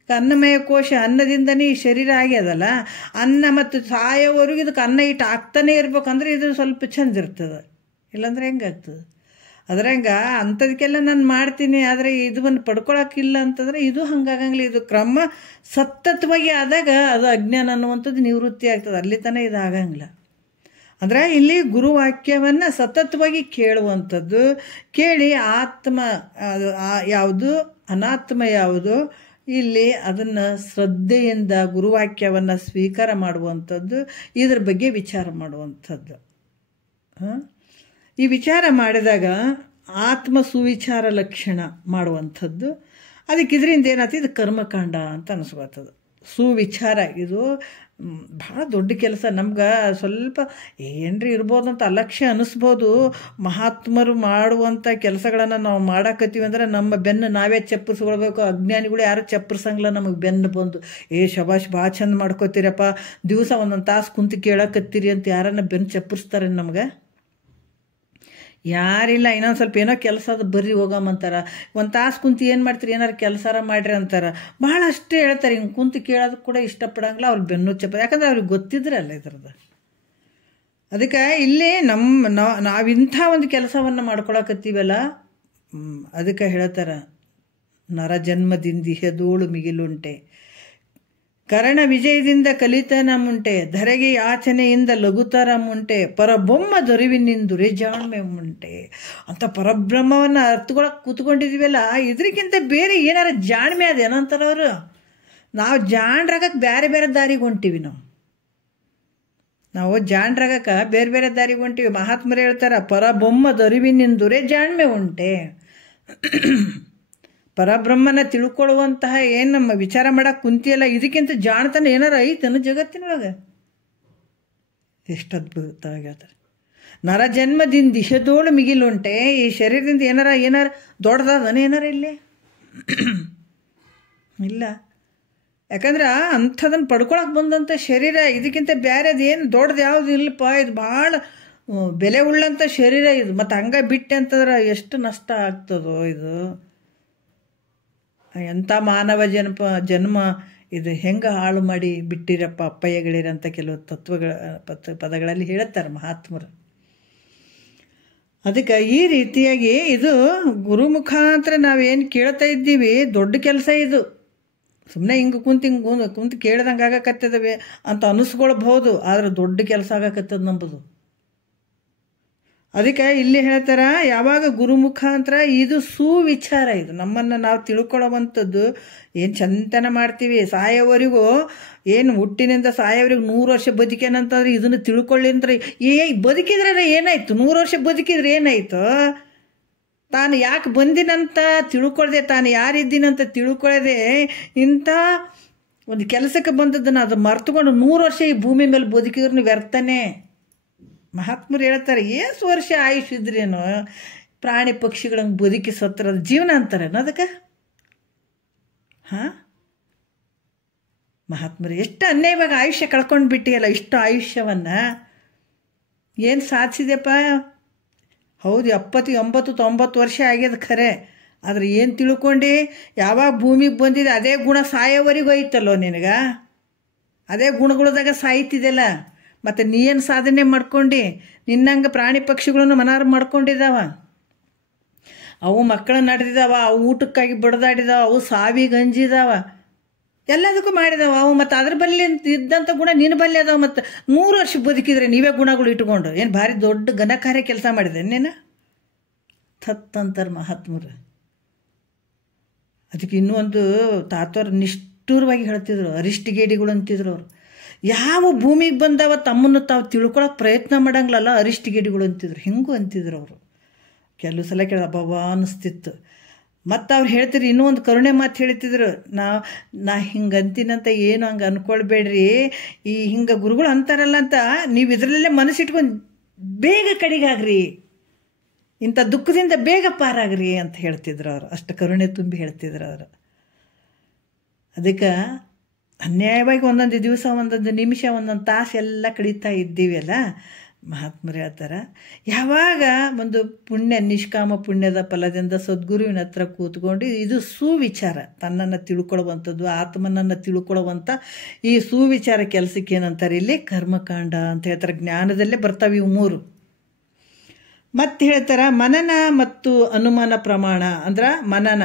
ಅನ್ನಮಯ ಕೋಶ ಅನ್ನದಿಂದನೇ ಈ ಶರೀರ ಆಗ್ಯದಲ್ಲ, ಅನ್ನ ಮತ್ತು ಸಾಯೋವರೆಗೂ ಇದಕ್ಕೆ ಅನ್ನ ಇಟ್ಟು ಹಾಕ್ತಾನೆ ಇರ್ಬೇಕಂದ್ರೆ ಇದು ಸ್ವಲ್ಪ ಚಂದ ಇರ್ತದೆ. ಇಲ್ಲಾಂದ್ರೆ ಹೆಂಗಾಗ್ತದೆ? ಅದ್ರಂಗೆ ಅಂಥದಕ್ಕೆಲ್ಲ ನಾನು ಮಾಡ್ತೀನಿ, ಆದರೆ ಇದನ್ನು ಪಡ್ಕೊಳಕ್ಕಿಲ್ಲ ಅಂತಂದರೆ ಇದು ಹಂಗಾಗಂಗಿಲ್ಲ. ಇದು ಕ್ರಮ ಸತತವಾಗಿ ಆದಾಗ ಅದು ಅಜ್ಞಾನ ಅನ್ನುವಂಥದ್ದು ನಿವೃತ್ತಿ ಆಗ್ತದೆ. ಅಲ್ಲಿ ತನಕ ಇದು ಆಗಂಗಿಲ್ಲ. ಅಂದರೆ ಇಲ್ಲಿ ಗುರುವಾಕ್ಯವನ್ನು ಸತತವಾಗಿ ಕೇಳುವಂಥದ್ದು, ಕೇಳಿ ಆತ್ಮ ಯಾವುದು ಅನಾತ್ಮ ಯಾವುದು ಇಲ್ಲಿ ಅದನ್ನು ಶ್ರದ್ಧೆಯಿಂದ ಗುರುವಾಕ್ಯವನ್ನು ಸ್ವೀಕಾರ ಮಾಡುವಂಥದ್ದು, ಇದ್ರ ಬಗ್ಗೆ ವಿಚಾರ ಮಾಡುವಂಥದ್ದು. ಈ ವಿಚಾರ ಮಾಡಿದಾಗ ಆತ್ಮ ಸುವಿಚಾರ ಲಕ್ಷಣ ಮಾಡುವಂಥದ್ದು. ಅದಕ್ಕೆ ಇದರಿಂದ ಏನಾಗ್ತದೆ, ಇದು ಕರ್ಮಕಾಂಡ ಅಂತ ಅನಿಸ್ಕೊಳ್ತದೆ. ಸುವಿಚಾರ ಇದು ಭಾಳ ದೊಡ್ಡ ಕೆಲಸ. ನಮ್ಗೆ ಸ್ವಲ್ಪ ಏನ್ರಿ ಇರ್ಬೋದು ಅಂತ ಅಲಕ್ಷ್ಯ ಅನ್ನಿಸ್ಬೋದು. ಮಹಾತ್ಮರು ಮಾಡುವಂಥ ಕೆಲಸಗಳನ್ನು ನಾವು ಮಾಡಾಕತ್ತೀವಿ ಅಂದ್ರೆ ನಮ್ಮ ಬೆನ್ನು ನಾವೇ ಚಪ್ಪರಿಸ್ಕೊಳ್ಬೇಕು. ಅಜ್ಞಾನಿಗಳು ಯಾರು ಚಪ್ಪರ್ಸಂಗಿಲ್ಲ ನಮಗೆ ಬೆನ್ನು ಬಂದು, ಶಬಾಷ್ ಭಾಳ ಚಂದ ಮಾಡ್ಕೋತೀರಪ್ಪ, ದಿವಸ ಒಂದೊಂದು ತಾಸು ಕುಂತು ಕೇಳಕತ್ತೀರಿ ಅಂತ ಯಾರನ್ನ ಬೆನ್ನು ಚಪ್ಪರಿಸ್ತಾರೆ ನಮ್ಗೆ? ಯಾರಿಲ್ಲ. ಇನ್ನೊಂದು ಸ್ವಲ್ಪ ಏನೋ ಕೆಲಸ ಅದು ಬರ್ರಿ ಹೋಗಮ್ಮಂತಾರ. ಒಂದು ತಾಸು ಕುಂತು ಏನು ಮಾಡ್ತೀರಿ, ಏನಾರು ಕೆಲಸಾರ ಮಾಡ್ರಿ ಅಂತಾರೆ. ಭಾಳ ಅಷ್ಟೇ ಹೇಳ್ತಾರೆ. ಹಿಂಗೆ ಕುಂತು ಕೇಳೋದಕ್ಕೆ ಕೂಡ ಇಷ್ಟಪಡಂಗಿಲ್ಲ. ಅವ್ರು ಬೆನ್ನು ಚಪ್ಪ, ಯಾಕಂದ್ರೆ ಅವ್ರಿಗೆ ಗೊತ್ತಿದ್ರಲ್ಲ ಇದ್ರದ್ದು. ಅದಕ್ಕೆ ಇಲ್ಲಿ ನಾವಿಂಥ ಒಂದು ಕೆಲಸವನ್ನು ಮಾಡ್ಕೊಳಕತ್ತೀವಲ್ಲ, ಅದಕ್ಕೆ ಹೇಳ್ತಾರೆ ನರ ಜನ್ಮದಿಂದ ಹೆದೋಳು ಮಿಗಿಲುಂಟೆ, ಕರ್ಣ ವಿಜಯದಿಂದ ಕಲಿತನ ಮುಂಟೆ, ಧರೆಗೆ ಯಾಚನೆಯಿಂದ ಲಘುತರ ಮುಂಟೆ, ಪರಬ್ರಹ್ಮ ದೊರಿವಿನಿಂದುರೆ ಜಾಣ್ಮೆ ಮುಂಟೆ ಅಂತ ಪರಬ್ರಹ್ಮವನ್ನು ಅರ್ಥಕೊಳಕ್ಕೆ ಕೂತ್ಕೊಂಡಿದ್ದೀವಲ್ಲ, ಇದಕ್ಕಿಂತ ಬೇರೆ ಏನಾರ ಜಾಣ್ಮೆ ಅದೇನಂತಾರ ಅವರು. ನಾವು ಜಾಣ್ರಾಗಕ್ಕೆ ಬೇರೆ ಬೇರೆ ದಾರಿಗೆ ಹೊಂಟೀವಿ. ನಾವು ಜಾಣ್ರಾಗಕ್ಕೆ ಬೇರೆ ಬೇರೆ ದಾರಿಗೆ ಹೊಂಟೀವಿ. ಮಹಾತ್ಮರು ಹೇಳ್ತಾರೆ ಪರಬ್ರಹ್ಮ ದೊರಿವಿನಿಂದುರೆ ಜಾಣ್ಮೆ ಉಂಟೆ. ಪರಬ್ರಹ್ಮನ ತಿಳ್ಕೊಳ್ಳುವಂತಹ ಏನು ನಮ್ಮ ವಿಚಾರ ಮಾಡಕ್ಕೆ ಕುಂತಿಯಲ್ಲ, ಇದಕ್ಕಿಂತ ಜಾಣತನ ಏನಾರ ಐತನ ಜಗತ್ತಿನೊಳಗೆ? ಎಷ್ಟು ಅದ್ಭುತವಾಗಿ ಹೇಳ್ತಾರೆ. ನರ ಜನ್ಮದಿಂದ ಇಹದೋಳು ಮಿಗಿಲುಂಟೆ, ಈ ಶರೀರದಿಂದ ಏನಾರ ದೊಡ್ಡದಾದನ ಏನಾರ ಇಲ್ಲಿ ಇಲ್ಲ. ಯಾಕಂದ್ರೆ ಅಂಥದನ್ನು ಪಡ್ಕೊಳಕ್ಕೆ ಬಂದಂಥ ಶರೀರ, ಇದಕ್ಕಿಂತ ಬೇರೆದು ಏನು ದೊಡ್ಡದು ಯಾವುದು ಇಲ್ಲಪ್ಪ. ಇದು ಭಾಳ ಬೆಲೆ ಉಳ್ಳಂಥ ಶರೀರ ಇದು. ಮತ್ತು ಹಂಗೆ ಬಿಟ್ಟೆ ಅಂತಂದ್ರೆ ಎಷ್ಟು ನಷ್ಟ ಆಗ್ತದೋ ಇದು. ಎಂಥ ಮಾನವ ಜನ್ಮ ಇದು ಹೆಂಗೆ ಹಾಳು ಮಾಡಿ ಬಿಟ್ಟಿರಪ್ಪ ಅಪ್ಪಯ್ಯಗಳಿರಂಥ ಕೆಲವು ಪದಗಳಲ್ಲಿ ಹೇಳುತ್ತಾರೆ ಮಹಾತ್ಮರು. ಅದಕ್ಕೆ ಈ ರೀತಿಯಾಗಿ ಇದು ಗುರು ಮುಖಾಂತರ ನಾವೇನು ಕೇಳ್ತಾ ಇದ್ದೀವಿ, ದೊಡ್ಡ ಕೆಲಸ ಇದು. ಸುಮ್ಮನೆ ಹಿಂಗೆ ಕುಂತು ಕೇಳ್ದಂಗೆ ಆಗಕತ್ತದವೆ ಅಂತ ಅನ್ನಿಸ್ಕೊಳ್ಬಹುದು, ಆದರೆ ದೊಡ್ಡ ಕೆಲಸ ಆಗಕತ್ತದ ನಂಬುದು. ಅದಕ್ಕೆ ಇಲ್ಲಿ ಹೇಳ್ತಾರ, ಯಾವಾಗ ಗುರು ಮುಖಾಂತರ ಇದು ಸುವಿಚಾರ, ಇದು ನಮ್ಮನ್ನು ನಾವು ತಿಳ್ಕೊಳ್ಳುವಂಥದ್ದು. ಏನು ಚಂತನ ಮಾಡ್ತೀವಿ ಸಾಯೋವರೆಗೂ, ಏನು ಹುಟ್ಟಿನಿಂದ ಸಾಯೋವರೆಗೂ 100 ವರ್ಷ ಬದುಕೇನಂತಂದ್ರೆ ಇದನ್ನು ತಿಳ್ಕೊಳ್ಳಿ ಅಂದ್ರೆ ಬದುಕಿದ್ರೆ ಏನಾಯ್ತು? 100 ವರ್ಷ ಬದುಕಿದ್ರೆ ಏನಾಯ್ತು? ತಾನು ಯಾಕೆ ಬಂದಿನಂತ ತಿಳ್ಕೊಳ್ದೆ, ತಾನು ಯಾರಿದ್ದೀನಂತ ತಿಳ್ಕೊಳ್ಳದೆ ಇಂಥ ಒಂದು ಕೆಲಸಕ್ಕೆ ಬಂದದ್ದನ್ನು ಅದು ಮರ್ತುಕೊಂಡು 100 ವರ್ಷ ಈ ಭೂಮಿ ಮೇಲೆ ಬದುಕಿದ್ರೂ ವ್ಯರ್ಥನೇ. ಮಹಾತ್ಮರು ಹೇಳ್ತಾರೆ, ಎಷ್ಟು ವರ್ಷ ಆಯುಷ್ ಇದ್ರೇನು ಪ್ರಾಣಿ ಪಕ್ಷಿಗಳಂಗೆ ಬದುಕಿ ಸತ್ರದ ಜೀವನ ಅಂತಾರೇನು ಅದಕ್ಕೆ? ಮಹಾತ್ಮರು ಎಷ್ಟು ಅನ್ಯಾಯವಾಗಿ ಆಯುಷ್ಯ ಕಳ್ಕೊಂಡು ಬಿಟ್ಟಿಯಲ್ಲ. ಇಷ್ಟು ಆಯುಷ್ಯವನ್ನು ಏನು ಸಾಧಿಸಿದೆಪ್ಪ? ಹೌದು, 70, 80, 90 ವರ್ಷ ಆಗ್ಯದ ಖರೆ. ಆದರೆ ಏನು ತಿಳ್ಕೊಂಡು ಯಾವಾಗ ಭೂಮಿಗೆ ಬಂದಿದೆ ಅದೇ ಗುಣ ಸಾಯೋವರೆಗೂ ಐತಲ್ಲೋ ನಿನಗೆ. ಅದೇ ಗುಣಗಳದಾಗ ಸಾಯ್ತಿದೆಲ್ಲ. ಮತ್ತು ನೀ ಏನು ಸಾಧನೆ ಮಾಡ್ಕೊಂಡು ನಿನ್ನಂಗೆ ಪ್ರಾಣಿ ಪಕ್ಷಿಗಳನ್ನು ಮನಾರು ಮಾಡ್ಕೊಂಡಿದ್ದಾವ. ಅವು ಮಕ್ಕಳನ್ನ ನಡೆದಿದ್ದಾವ, ಅವು ಊಟಕ್ಕಾಗಿ ಬಡ್ದಾಡಿದಾವ, ಅವು ಸಾವಿಗೆ ಅಂಜಿದಾವ, ಎಲ್ಲದಕ್ಕೂ ಮಾಡಿದಾವ ಅವು. ಮತ್ತು ಅದ್ರ ಬಲ್ಲಿ ಇದ್ದಂಥ ಗುಣ ನಿನ್ನ ಬಲ್ಲಿ ಅದಾವ. ಮತ್ತು 100 ವರ್ಷ ಬದುಕಿದ್ರೆ ನೀವೇ ಗುಣಗಳು ಇಟ್ಕೊಂಡು ಏನು ಭಾರಿ ದೊಡ್ಡ ಘನಕಾರ್ಯ ಕೆಲಸ ಮಾಡಿದೆ ನೀನು ಅಂತಾರೆ ಮಹಾತ್ಮರು. ಅದಕ್ಕೆ ಇನ್ನೊಂದು ತಾತವ್ರು ನಿಷ್ಠೂರವಾಗಿ ಹೇಳ್ತಿದ್ರು, ಅರಿಷ್ಟಿಗೇಡಿಗಳು ಅಂತಿದ್ರು ಅವರು. ಯಾವ ಭೂಮಿಗೆ ಬಂದಾವ ತಮ್ಮನ್ನು ತಾವು ತಿಳ್ಕೊಳಕ್ಕೆ ಪ್ರಯತ್ನ ಮಾಡಂಗಿಲ್ಲಲ್ಲ, ಅರಿಷ್ಟಿಗೇಡಿಗಳು ಅಂತಿದ್ರು. ಹಿಂಗೂ ಅಂತಿದ್ರು ಅವರು. ಕೆಲವು ಸಲ ಕೇಳ ಅಬ್ಬಾ ಅನ್ನಿಸ್ತಿತ್ತು. ಮತ್ತು ಅವ್ರು ಹೇಳ್ತಿದ್ರು, ಇನ್ನೂ ಒಂದು ಕರುಣೆ ಮಾತು ಹೇಳ್ತಿದ್ರು, ನಾ ಹಿಂಗೆ ಅಂತೀನಂತ ಏನು ಹಂಗೆ ಅಂದ್ಕೊಳ್ಬೇಡ್ರಿ, ಈ ಹಿಂಗೆ ಗುರುಗಳು ಅಂತಾರಲ್ಲ ಅಂತ ನೀವು ಇದರಲ್ಲೇ ಮನಸ್ಸಿಟ್ಕೊಂಡು ಬೇಗ ಕಡೆಗಾಗ್ರಿ, ಇಂಥ ದುಃಖದಿಂದ ಬೇಗ ಪಾರಾಗ್ರಿ ಅಂತ ಹೇಳ್ತಿದ್ರು ಅವರು. ಅಷ್ಟು ಕರುಣೆ ತುಂಬಿ ಹೇಳ್ತಿದ್ರು ಅವರು. ಅದಕ್ಕೆ ಅನ್ಯಾಯವಾಗಿ ಒಂದೊಂದು ದಿವಸ, ಒಂದೊಂದು ನಿಮಿಷ, ಒಂದೊಂದು ತಾಸು ಎಲ್ಲ ಕಳೀತಾ ಇದ್ದೀವಲ್ಲ, ಮಹಾತ್ಮರು ಹೇಳ್ತಾರೆ, ಯಾವಾಗ ಒಂದು ಪುಣ್ಯ, ನಿಷ್ಕಾಮ ಪುಣ್ಯದ ಫಲದಿಂದ ಸದ್ಗುರುವಿನ ಹತ್ರ ಕೂತ್ಕೊಂಡು ಇದು ಸುವಿಚಾರ, ತನ್ನನ್ನು ತಿಳ್ಕೊಳ್ಳುವಂಥದ್ದು, ಆತ್ಮನನ್ನು ತಿಳ್ಕೊಳ್ಳುವಂಥ ಈ ಸುವಿಚಾರ ಕೆಲಸಕ್ಕೆ ಏನಂತಾರೆ ಇಲ್ಲಿ ಕರ್ಮಕಾಂಡ ಅಂತ ಹೇಳ್ತಾರೆ. ಜ್ಞಾನದಲ್ಲೇ ಬರ್ತಾವೆ ಇವು 3. ಮತ್ತೆ ಹೇಳ್ತಾರೆ ಮನನ ಮತ್ತು ಅನುಮಾನ ಪ್ರಮಾಣ. ಅಂದ್ರೆ ಮನನ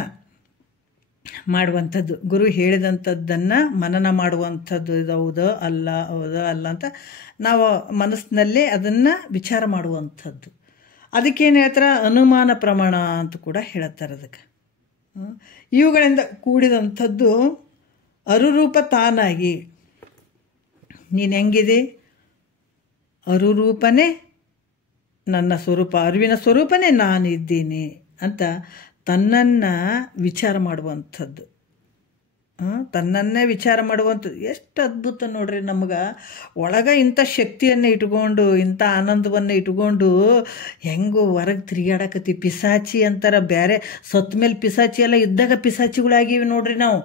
ಮಾಡುವಂಥದ್ದು, ಗುರು ಹೇಳಿದಂಥದ್ದನ್ನು ಮನನ ಮಾಡುವಂಥದ್ದು. ಇದು ಹೌದೋ ಅಲ್ಲ, ಹೌದೋ ಅಲ್ಲ ಅಂತ ನಾವು ಮನಸ್ಸಿನಲ್ಲೇ ಅದನ್ನು ವಿಚಾರ ಮಾಡುವಂಥದ್ದು. ಅದಕ್ಕೇನು ಹೇಳ್ತಾರೆ, ಅನುಮಾನ ಪ್ರಮಾಣ ಅಂತ ಕೂಡ ಹೇಳ್ತಾರೆ ಅದಕ್ಕೆ. ಇವುಗಳಿಂದ ಕೂಡಿದಂಥದ್ದು ಅರುರೂಪ ತಾನಾಗಿ, ನೀನು ಹೆಂಗಿದೆ, ಅರುರೂಪನೇ ನನ್ನ ಸ್ವರೂಪ, ಅರಿವಿನ ಸ್ವರೂಪನೇ ನಾನು ಇದ್ದೀನಿ ಅಂತ ತನ್ನನ್ನು ವಿಚಾರ ಮಾಡುವಂಥದ್ದು. ತನ್ನನ್ನೇ ವಿಚಾರ ಮಾಡುವಂಥದ್ದು ಎಷ್ಟು ಅದ್ಭುತ ನೋಡ್ರಿ. ನಮ್ಗೆ ಒಳಗೆ ಇಂಥ ಶಕ್ತಿಯನ್ನು ಇಟ್ಕೊಂಡು, ಇಂಥ ಆನಂದವನ್ನು ಇಟ್ಕೊಂಡು ಹೆಂಗೋ ಹೊರಗೆ ತಿರುಗಾಡಕತ್ತಿ. ಪಿಸಾಚಿ ಅಂತಾರೆ, ಬೇರೆ ಸತ್ತ ಮೇಲೆ ಪಿಸಾಚಿ ಎಲ್ಲ ಇದ್ದಾಗ ಪಿಸಾಚಿಗಳಾಗಿವಿ ನೋಡ್ರಿ ನಾವು.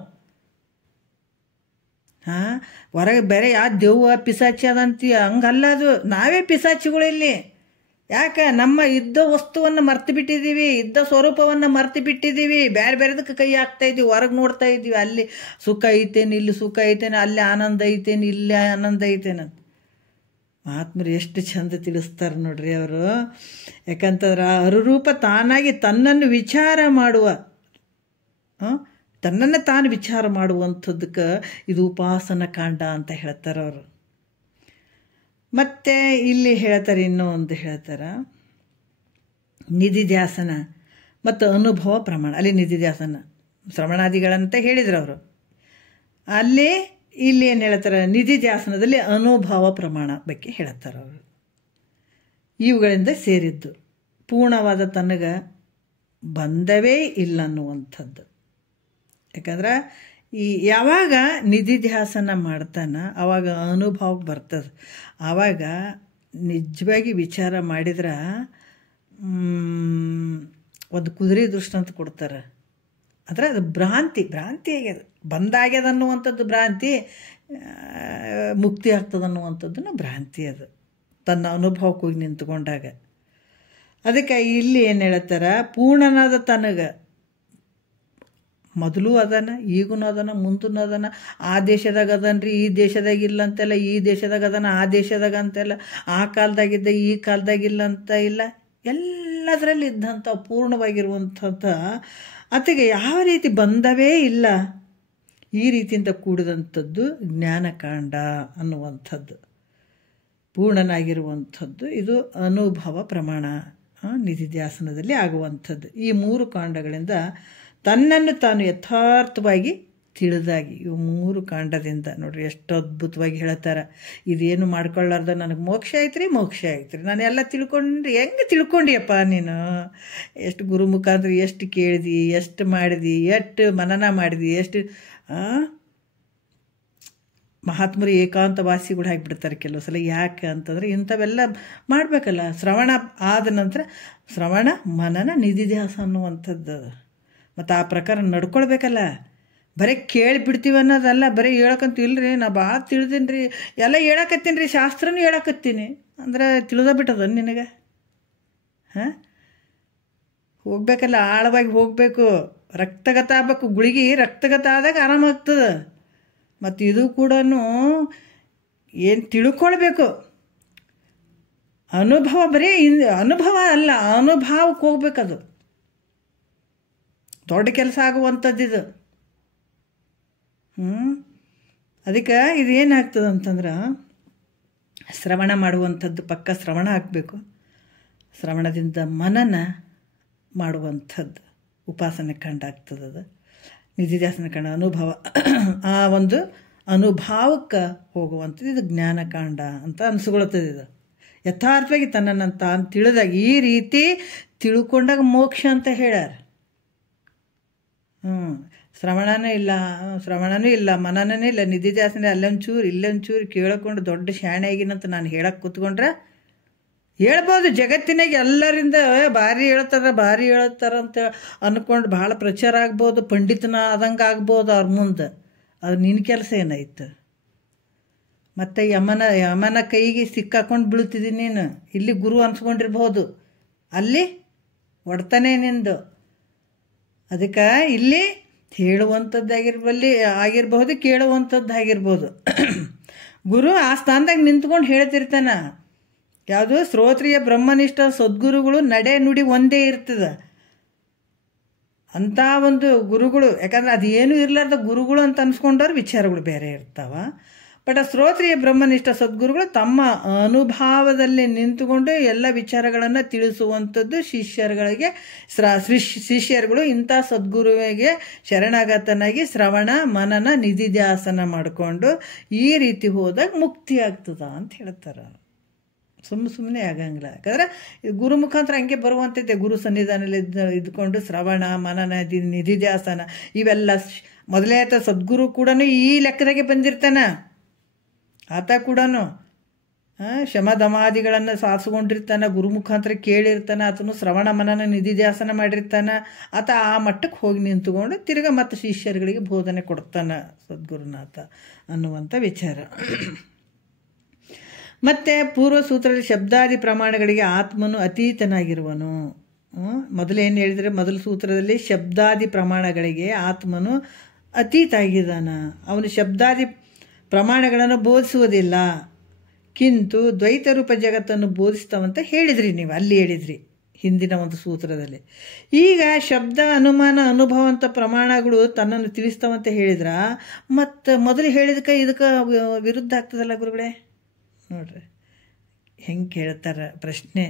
ಹೊರಗೆ ಬೇರೆ ಯಾವ ದೆವ್ವ ಪಿಸಾಚಿ ಅದಂತೀವಿ, ಹಂಗಲ್ಲ. ಅದು ನಾವೇ ಪಿಸಾಚಿಗಳಿಲ್ಲಿ. ಯಾಕೆ, ನಮ್ಮ ಇದ್ದ ವಸ್ತುವನ್ನು ಮರ್ತು ಬಿಟ್ಟಿದ್ದೀವಿ, ಇದ್ದ ಸ್ವರೂಪವನ್ನು ಮರ್ತು ಬಿಟ್ಟಿದ್ದೀವಿ. ಬೇರೆ ಬೇರೆದಕ್ಕೆ ಕೈ ಹಾಕ್ತಾ ಇದ್ದೀವಿ, ಹೊರಗೆ ನೋಡ್ತಾ ಇದ್ದೀವಿ. ಅಲ್ಲಿ ಸುಖ ಐತೇನೆ, ಇಲ್ಲಿ ಸುಖ ಐತೇನೆ, ಅಲ್ಲಿ ಆನಂದ ಐತೇನೆ, ಇಲ್ಲಿ ಆನಂದ ಐತೇನೆ ಅಂತ ಮಹಾತ್ಮರು ಎಷ್ಟು ಚಂದ ತಿಳಿಸ್ತಾರೆ ನೋಡ್ರಿ ಅವರು. ಯಾಕಂತಂದ್ರೆ ಅರುರೂಪ ತಾನಾಗಿ ತನ್ನನ್ನು ವಿಚಾರ ಮಾಡುವ, ತನ್ನನ್ನು ತಾನು ವಿಚಾರ ಮಾಡುವಂಥದ್ದಕ್ಕೆ ಇದು ಉಪಾಸನ ಕಾಂಡ ಅಂತ ಹೇಳ್ತಾರೆ ಅವರು. ಮತ್ತು ಇಲ್ಲಿ ಹೇಳ್ತಾರೆ, ಇನ್ನೂ ಒಂದು ಹೇಳ್ತಾರೆ, ನಿಧಿಧ್ಯಾಸನ ಮತ್ತು ಅನುಭವ ಪ್ರಮಾಣ. ಅಲ್ಲಿ ನಿಧಿಧ್ಯಾಸನ ಶ್ರವಣಾದಿಗಳಂತ ಹೇಳಿದ್ರು ಅವರು. ಅಲ್ಲಿ ಇಲ್ಲಿ ಏನು ಹೇಳ್ತಾರೆ, ನಿಧಿಧ್ಯಾಸನದಲ್ಲಿ ಅನುಭವ ಪ್ರಮಾಣ ಬಗ್ಗೆ ಹೇಳ್ತಾರೆ ಅವರು. ಇವುಗಳಿಂದ ಸೇರಿದ್ದು ಪೂರ್ಣವಾದ ತನಗೆ ಬಂದವೇ ಇಲ್ಲ ಅನ್ನುವಂಥದ್ದು. ಯಾಕಂದ್ರೆ ಈ ಯಾವಾಗ ನಿಧಿಧ್ಯಾಸನ ಮಾಡ್ತಾನೆ ಆವಾಗ ಅನುಭವಕ್ಕೆ ಬರ್ತದೆ. ಆವಾಗ ನಿಜವಾಗಿ ವಿಚಾರ ಮಾಡಿದ್ರೆ ಒಂದು ಕುದುರೆ ದೃಷ್ಟಾಂತ ಕೊಡ್ತಾರೆ. ಅಂದರೆ ಅದು ಭ್ರಾಂತಿ ಆಗ್ಯದ, ಬಂದಾಗ್ಯದ ಅನ್ನುವಂಥದ್ದು ಭ್ರಾಂತಿ, ಮುಕ್ತಿ ಆಗ್ತದೆ ಅನ್ನುವಂಥದ್ದನ್ನು ಭ್ರಾಂತಿ. ಅದು ತನ್ನ ಅನುಭವಕ್ಕೆ ಹೋಗಿ ನಿಂತ್ಕೊಂಡಾಗ. ಅದಕ್ಕೆ ಇಲ್ಲಿ ಏನು ಹೇಳ್ತಾರೆ, ಪೂರ್ಣನಾದ ತನಗೆ ಮೊದಲು ಅದನ, ಈಗೂ ಅದನ, ಮುಂದೂ ಅದನ. ಆ ದೇಶದಾಗ ಅದನ್ರಿ, ಈ ದೇಶದಾಗ ಇಲ್ಲ ಅಂತೆಲ್ಲ, ಈ ದೇಶದಾಗ ಅದನ, ಆ ದೇಶದಾಗ ಅಂತೆಲ್ಲ, ಆ ಕಾಲದಾಗಿದ್ದ ಈ ಕಾಲದಾಗಿಲ್ಲ ಅಂತ ಇಲ್ಲ. ಎಲ್ಲದರಲ್ಲಿ ಇದ್ದಂಥ ಪೂರ್ಣವಾಗಿರುವಂಥದ್ದು ಆತಗೆ ಯಾವ ರೀತಿ ಬಂದವೇ ಇಲ್ಲ. ಈ ರೀತಿಯಿಂದ ಕೂಡಿದಂಥದ್ದು ಜ್ಞಾನಕಾಂಡ ಅನ್ನುವಂಥದ್ದು, ಪೂರ್ಣನಾಗಿರುವಂಥದ್ದು. ಇದು ಅನುಭವ ಪ್ರಮಾಣ ನಿಧಿಧ್ಯಾಸನದಲ್ಲಿ ಆಗುವಂಥದ್ದು. ಈ 3 ಕಾಂಡಗಳಿಂದ ತನ್ನನ್ನು ತಾನು ಯಥಾರ್ಥವಾಗಿ ತಿಳಿದಾಗಿ, ಇವು 3 ಕಾಂಡದಿಂದ ನೋಡ್ರಿ ಎಷ್ಟು ಅದ್ಭುತವಾಗಿ ಹೇಳ್ತಾರೆ. ಇದೇನು ಮಾಡ್ಕೊಳ್ಳಾರ್ದ ನನಗೆ ಮೋಕ್ಷ ಐತ್ರಿ, ಮೋಕ್ಷ ಐತ್ರಿ, ನಾನು ಎಲ್ಲ ತಿಳ್ಕೊಂಡ್ರಿ. ಹೆಂಗೆ ತಿಳ್ಕೊಂಡಿಯಪ್ಪ ನೀನು? ಎಷ್ಟು ಗುರು ಮುಖಾಂತರ ಎಷ್ಟು ಕೇಳಿದಿ, ಎಷ್ಟು ಮಾಡಿದಿ, ಎಷ್ಟು ಮನನ ಮಾಡಿದಿ, ಎಷ್ಟು ಮಹಾತ್ಮರು ಏಕಾಂತವಾಸಿಗಳು ಆಗಿಬಿಡ್ತಾರೆ ಕೆಲವು ಸಲ. ಯಾಕೆ ಅಂತಂದರೆ ಇಂಥವೆಲ್ಲ ಮಾಡಬೇಕಲ್ಲ. ಶ್ರವಣ ಆದ ನಂತರ ಶ್ರವಣ ಮನನ ನಿಧಿಧ್ಯಾಸ ಅನ್ನುವಂಥದ್ದು, ಮತ್ತು ಆ ಪ್ರಕಾರ ನಡ್ಕೊಳ್ಬೇಕಲ್ಲ. ಬರೀ ಕೇಳಿಬಿಡ್ತೀವಿ ಅನ್ನೋದಲ್ಲ, ಬರೀ ಹೇಳಕ್ಕಂತ ಇಲ್ಲರಿ, ನಾ ಭಾಳ ತಿಳಿದೀನಿ ರೀ, ಎಲ್ಲ ಹೇಳಕತ್ತೀನಿ ರೀ, ಶಾಸ್ತ್ರನೂ ಹೇಳಕತ್ತೀನಿ ಅಂದ್ರೆ ತಿಳಿದ ಬಿಟ್ಟದ ನಿನಗೆ? ಹೋಗ್ಬೇಕಲ್ಲ, ಆಳವಾಗಿ ಹೋಗಬೇಕು, ರಕ್ತಗತ ಆಗಬೇಕು. ಗುಳಿಗೆ ರಕ್ತಗತ ಆದಾಗ ಆರಾಮಾಗ್ತದೆ. ಮತ್ತು ಇದು ಕೂಡ ಏನು ತಿಳ್ಕೊಳ್ಬೇಕು, ಅನುಭವ. ಬರೀ ಅನುಭವ ಅಲ್ಲ, ಅನುಭವಕ್ಕೆ ಹೋಗ್ಬೇಕದು. ದೊಡ್ಡ ಕೆಲಸ ಆಗುವಂಥದ್ದಿದು. ಅದಕ್ಕೆ ಇದೇನಾಗ್ತದೆ ಅಂತಂದ್ರೆ, ಶ್ರವಣ ಮಾಡುವಂಥದ್ದು ಪಕ್ಕ ಶ್ರವಣ ಆಗಬೇಕು. ಶ್ರವಣದಿಂದ ಮನನ ಮಾಡುವಂಥದ್ದು ಉಪಾಸನೆ ಕಂಡು ಆಗ್ತದೆ. ಅದು ನಿಧಿಧ್ಯಾಸನ ಕಂಡ ಅನುಭವ, ಆ ಒಂದು ಅನುಭವಕ್ಕೆ ಹೋಗುವಂಥದ್ದು ಇದು ಜ್ಞಾನಕಾಂಡ ಅಂತ ಅನಿಸ್ಕೊಳ್ತದೆ. ಇದು ಯಥಾರ್ಥವಾಗಿ ತನ್ನನ್ನು ತಾನು ತಿಳಿದಾಗ, ಈ ರೀತಿ ತಿಳ್ಕೊಂಡಾಗ ಮೋಕ್ಷ ಅಂತ ಹೇಳ್ಯಾರ. ಶ್ರವಣನೂ ಇಲ್ಲ, ಮನನೂ ಇಲ್ಲ, ನಿಧಿಧ್ಯಾಸನ ಅಲ್ಲೊಂಚೂರು ಇಲ್ಲೊಂಚೂರು ಕೇಳಿಕೊಂಡು ದೊಡ್ಡ ಶಾಣೆ ಆಗಿನಂತ ನಾನು ಹೇಳಕ್ಕೆ ಕೂತ್ಕೊಂಡ್ರೆ ಹೇಳ್ಬೋದು. ಜಗತ್ತಿನಾಗ ಎಲ್ಲರಿಂದ ಭಾರಿ ಹೇಳ್ತಾರಂತ ಅಂದ್ಕೊಂಡು ಭಾಳ ಪ್ರಚಾರ ಆಗ್ಬೋದು, ಪಂಡಿತನ ಆದಂಗೆ ಆಗ್ಬೋದು ಅವ್ರ ಮುಂದೆ. ಅದು ನಿನ್ನ ಕೆಲಸ ಏನಾಯ್ತು? ಮತ್ತು ಯಮನ ಕೈಗೆ ಸಿಕ್ಕಾಕೊಂಡು ಬೀಳ್ತಿದ್ದೀನಿ ನೀನು. ಇಲ್ಲಿ ಗುರು ಅನ್ಸ್ಕೊಂಡಿರ್ಬೋದು, ಅಲ್ಲಿ ಹೊಡ್ತಾನೆ ನಿಂದು. ಅದಕ್ಕೆ ಇಲ್ಲಿ ಆಗಿರ್ಬೋದು, ಕೇಳುವಂಥದ್ದಾಗಿರ್ಬೋದು. ಗುರು ಆ ಸ್ಥಾನದಾಗ ನಿಂತ್ಕೊಂಡು ಹೇಳ್ತಿರ್ತಾನೆ. ಯಾವುದು ಶ್ರೋತ್ರಿಯ ಬ್ರಹ್ಮನಿಷ್ಠ ಸದ್ಗುರುಗಳು ನಡೆ ನುಡಿ ಒಂದೇ ಇರ್ತದೆ. ಅಂಥ ಒಂದು ಗುರುಗಳು, ಯಾಕಂದ್ರೆ ಅದೇನು ಇರಲಾರ್ದ ಗುರುಗಳು ಅಂತ ಅನ್ಸ್ಕೊಂಡವ್ರ ವಿಚಾರಗಳು ಬೇರೆ ಇರ್ತಾವ. ಬಟ್ ಶ್ರೋತ್ರಿಯ ಬ್ರಹ್ಮನಿಷ್ಠ ಸದ್ಗುರುಗಳು ತಮ್ಮ ಅನುಭಾವದಲ್ಲಿ ನಿಂತುಕೊಂಡು ಎಲ್ಲ ವಿಚಾರಗಳನ್ನು ತಿಳಿಸುವಂಥದ್ದು ಶಿಷ್ಯರುಗಳಿಗೆ. ಶಿಷ್ಯರುಗಳು ಇಂಥ ಸದ್ಗುರುವಿಗೆ ಶರಣಾಗತನಾಗಿ ಶ್ರವಣ ಮನನ ನಿಧಿಧ್ಯಾಸನ ಮಾಡಿಕೊಂಡು ಈ ರೀತಿ ಹೋದಾಗ ಮುಕ್ತಿ ಆಗ್ತದ ಅಂತ ಹೇಳ್ತಾರೆ. ಸುಮ್ಮನೆ ಆಗಂಗಿಲ್ಲ. ಯಾಕಂದ್ರೆ ಗುರು ಮುಖಾಂತರ ಹಂಗೆ ಬರುವಂಥದ್ದೇ. ಗುರು ಸನ್ನಿಧಾನದಲ್ಲಿ ಇದ್ಕೊಂಡು ಶ್ರವಣ ಮನನ ನಿಧಿಧ್ಯಾಸನ ಇವೆಲ್ಲ ಮೊದಲೇ ಆತ ಸದ್ಗುರು ಕೂಡ ಈ ಲೆಕ್ಕದಾಗೆ ಬಂದಿರ್ತಾನೆ. ಆತ ಕೂಡ ಶಮಧಮಾದಿಗಳನ್ನು ಸಾಧಿಸ್ಕೊಂಡಿರ್ತಾನೆ, ಗುರು ಮುಖಾಂತರ ಕೇಳಿರ್ತಾನೆ, ಆತನು ಶ್ರವಣ ಮನನ ನಿಧಿಧ್ಯಾಸನ ಮಾಡಿರ್ತಾನೆ. ಆತ ಆ ಮಟ್ಟಕ್ಕೆ ಹೋಗಿ ನಿಂತುಕೊಂಡು ತಿರ್ಗಾ ಮತ್ತು ಶಿಷ್ಯರುಗಳಿಗೆ ಬೋಧನೆ ಕೊಡ್ತಾನೆ ಸದ್ಗುರುನಾಥ ಅನ್ನುವಂಥ ವಿಚಾರ. ಮತ್ತು ಪೂರ್ವಸೂತ್ರದಲ್ಲಿ ಶಬ್ದಾದಿ ಪ್ರಮಾಣಗಳಿಗೆ ಆತ್ಮನು ಅತೀತನಾಗಿರುವನು. ಮೊದಲೇನು ಹೇಳಿದರೆ, ಮೊದಲ ಸೂತ್ರದಲ್ಲಿ ಶಬ್ದಾದಿ ಪ್ರಮಾಣಗಳಿಗೆ ಆತ್ಮನು ಅತೀತ ಆಗಿದ್ದಾನ. ಅವನು ಶಬ್ದಾದಿ ಪ್ರಮಾಣಗಳನ್ನು ಬೋಧಿಸುವುದಿಲ್ಲ, ಕಿಂತು ದ್ವೈತ ರೂಪ ಜಗತ್ತನ್ನು ಬೋಧಿಸ್ತಾವಂತ ಹೇಳಿದ್ರಿ ನೀವು, ಅಲ್ಲಿ ಹೇಳಿದ್ರಿ ಹಿಂದಿನ ಒಂದು ಸೂತ್ರದಲ್ಲಿ. ಈಗ ಶಬ್ದ ಅನುಮಾನ ಅನುಭವ ಅಂತ ಪ್ರಮಾಣಗಳು ತನ್ನನ್ನು ತಿಳಿಸ್ತಾವಂತ ಹೇಳಿದ್ರ, ಮತ್ತು ಮೊದಲು ಹೇಳಿದಕ್ಕೆ ಇದಕ್ಕೆ ವಿರುದ್ಧ ಆಗ್ತದಲ್ಲ ಗುರುಗಳೇ. ನೋಡ್ರಿ ಹೆಂಗೆ ಕೇಳ್ತಾರೆ ಪ್ರಶ್ನೆ.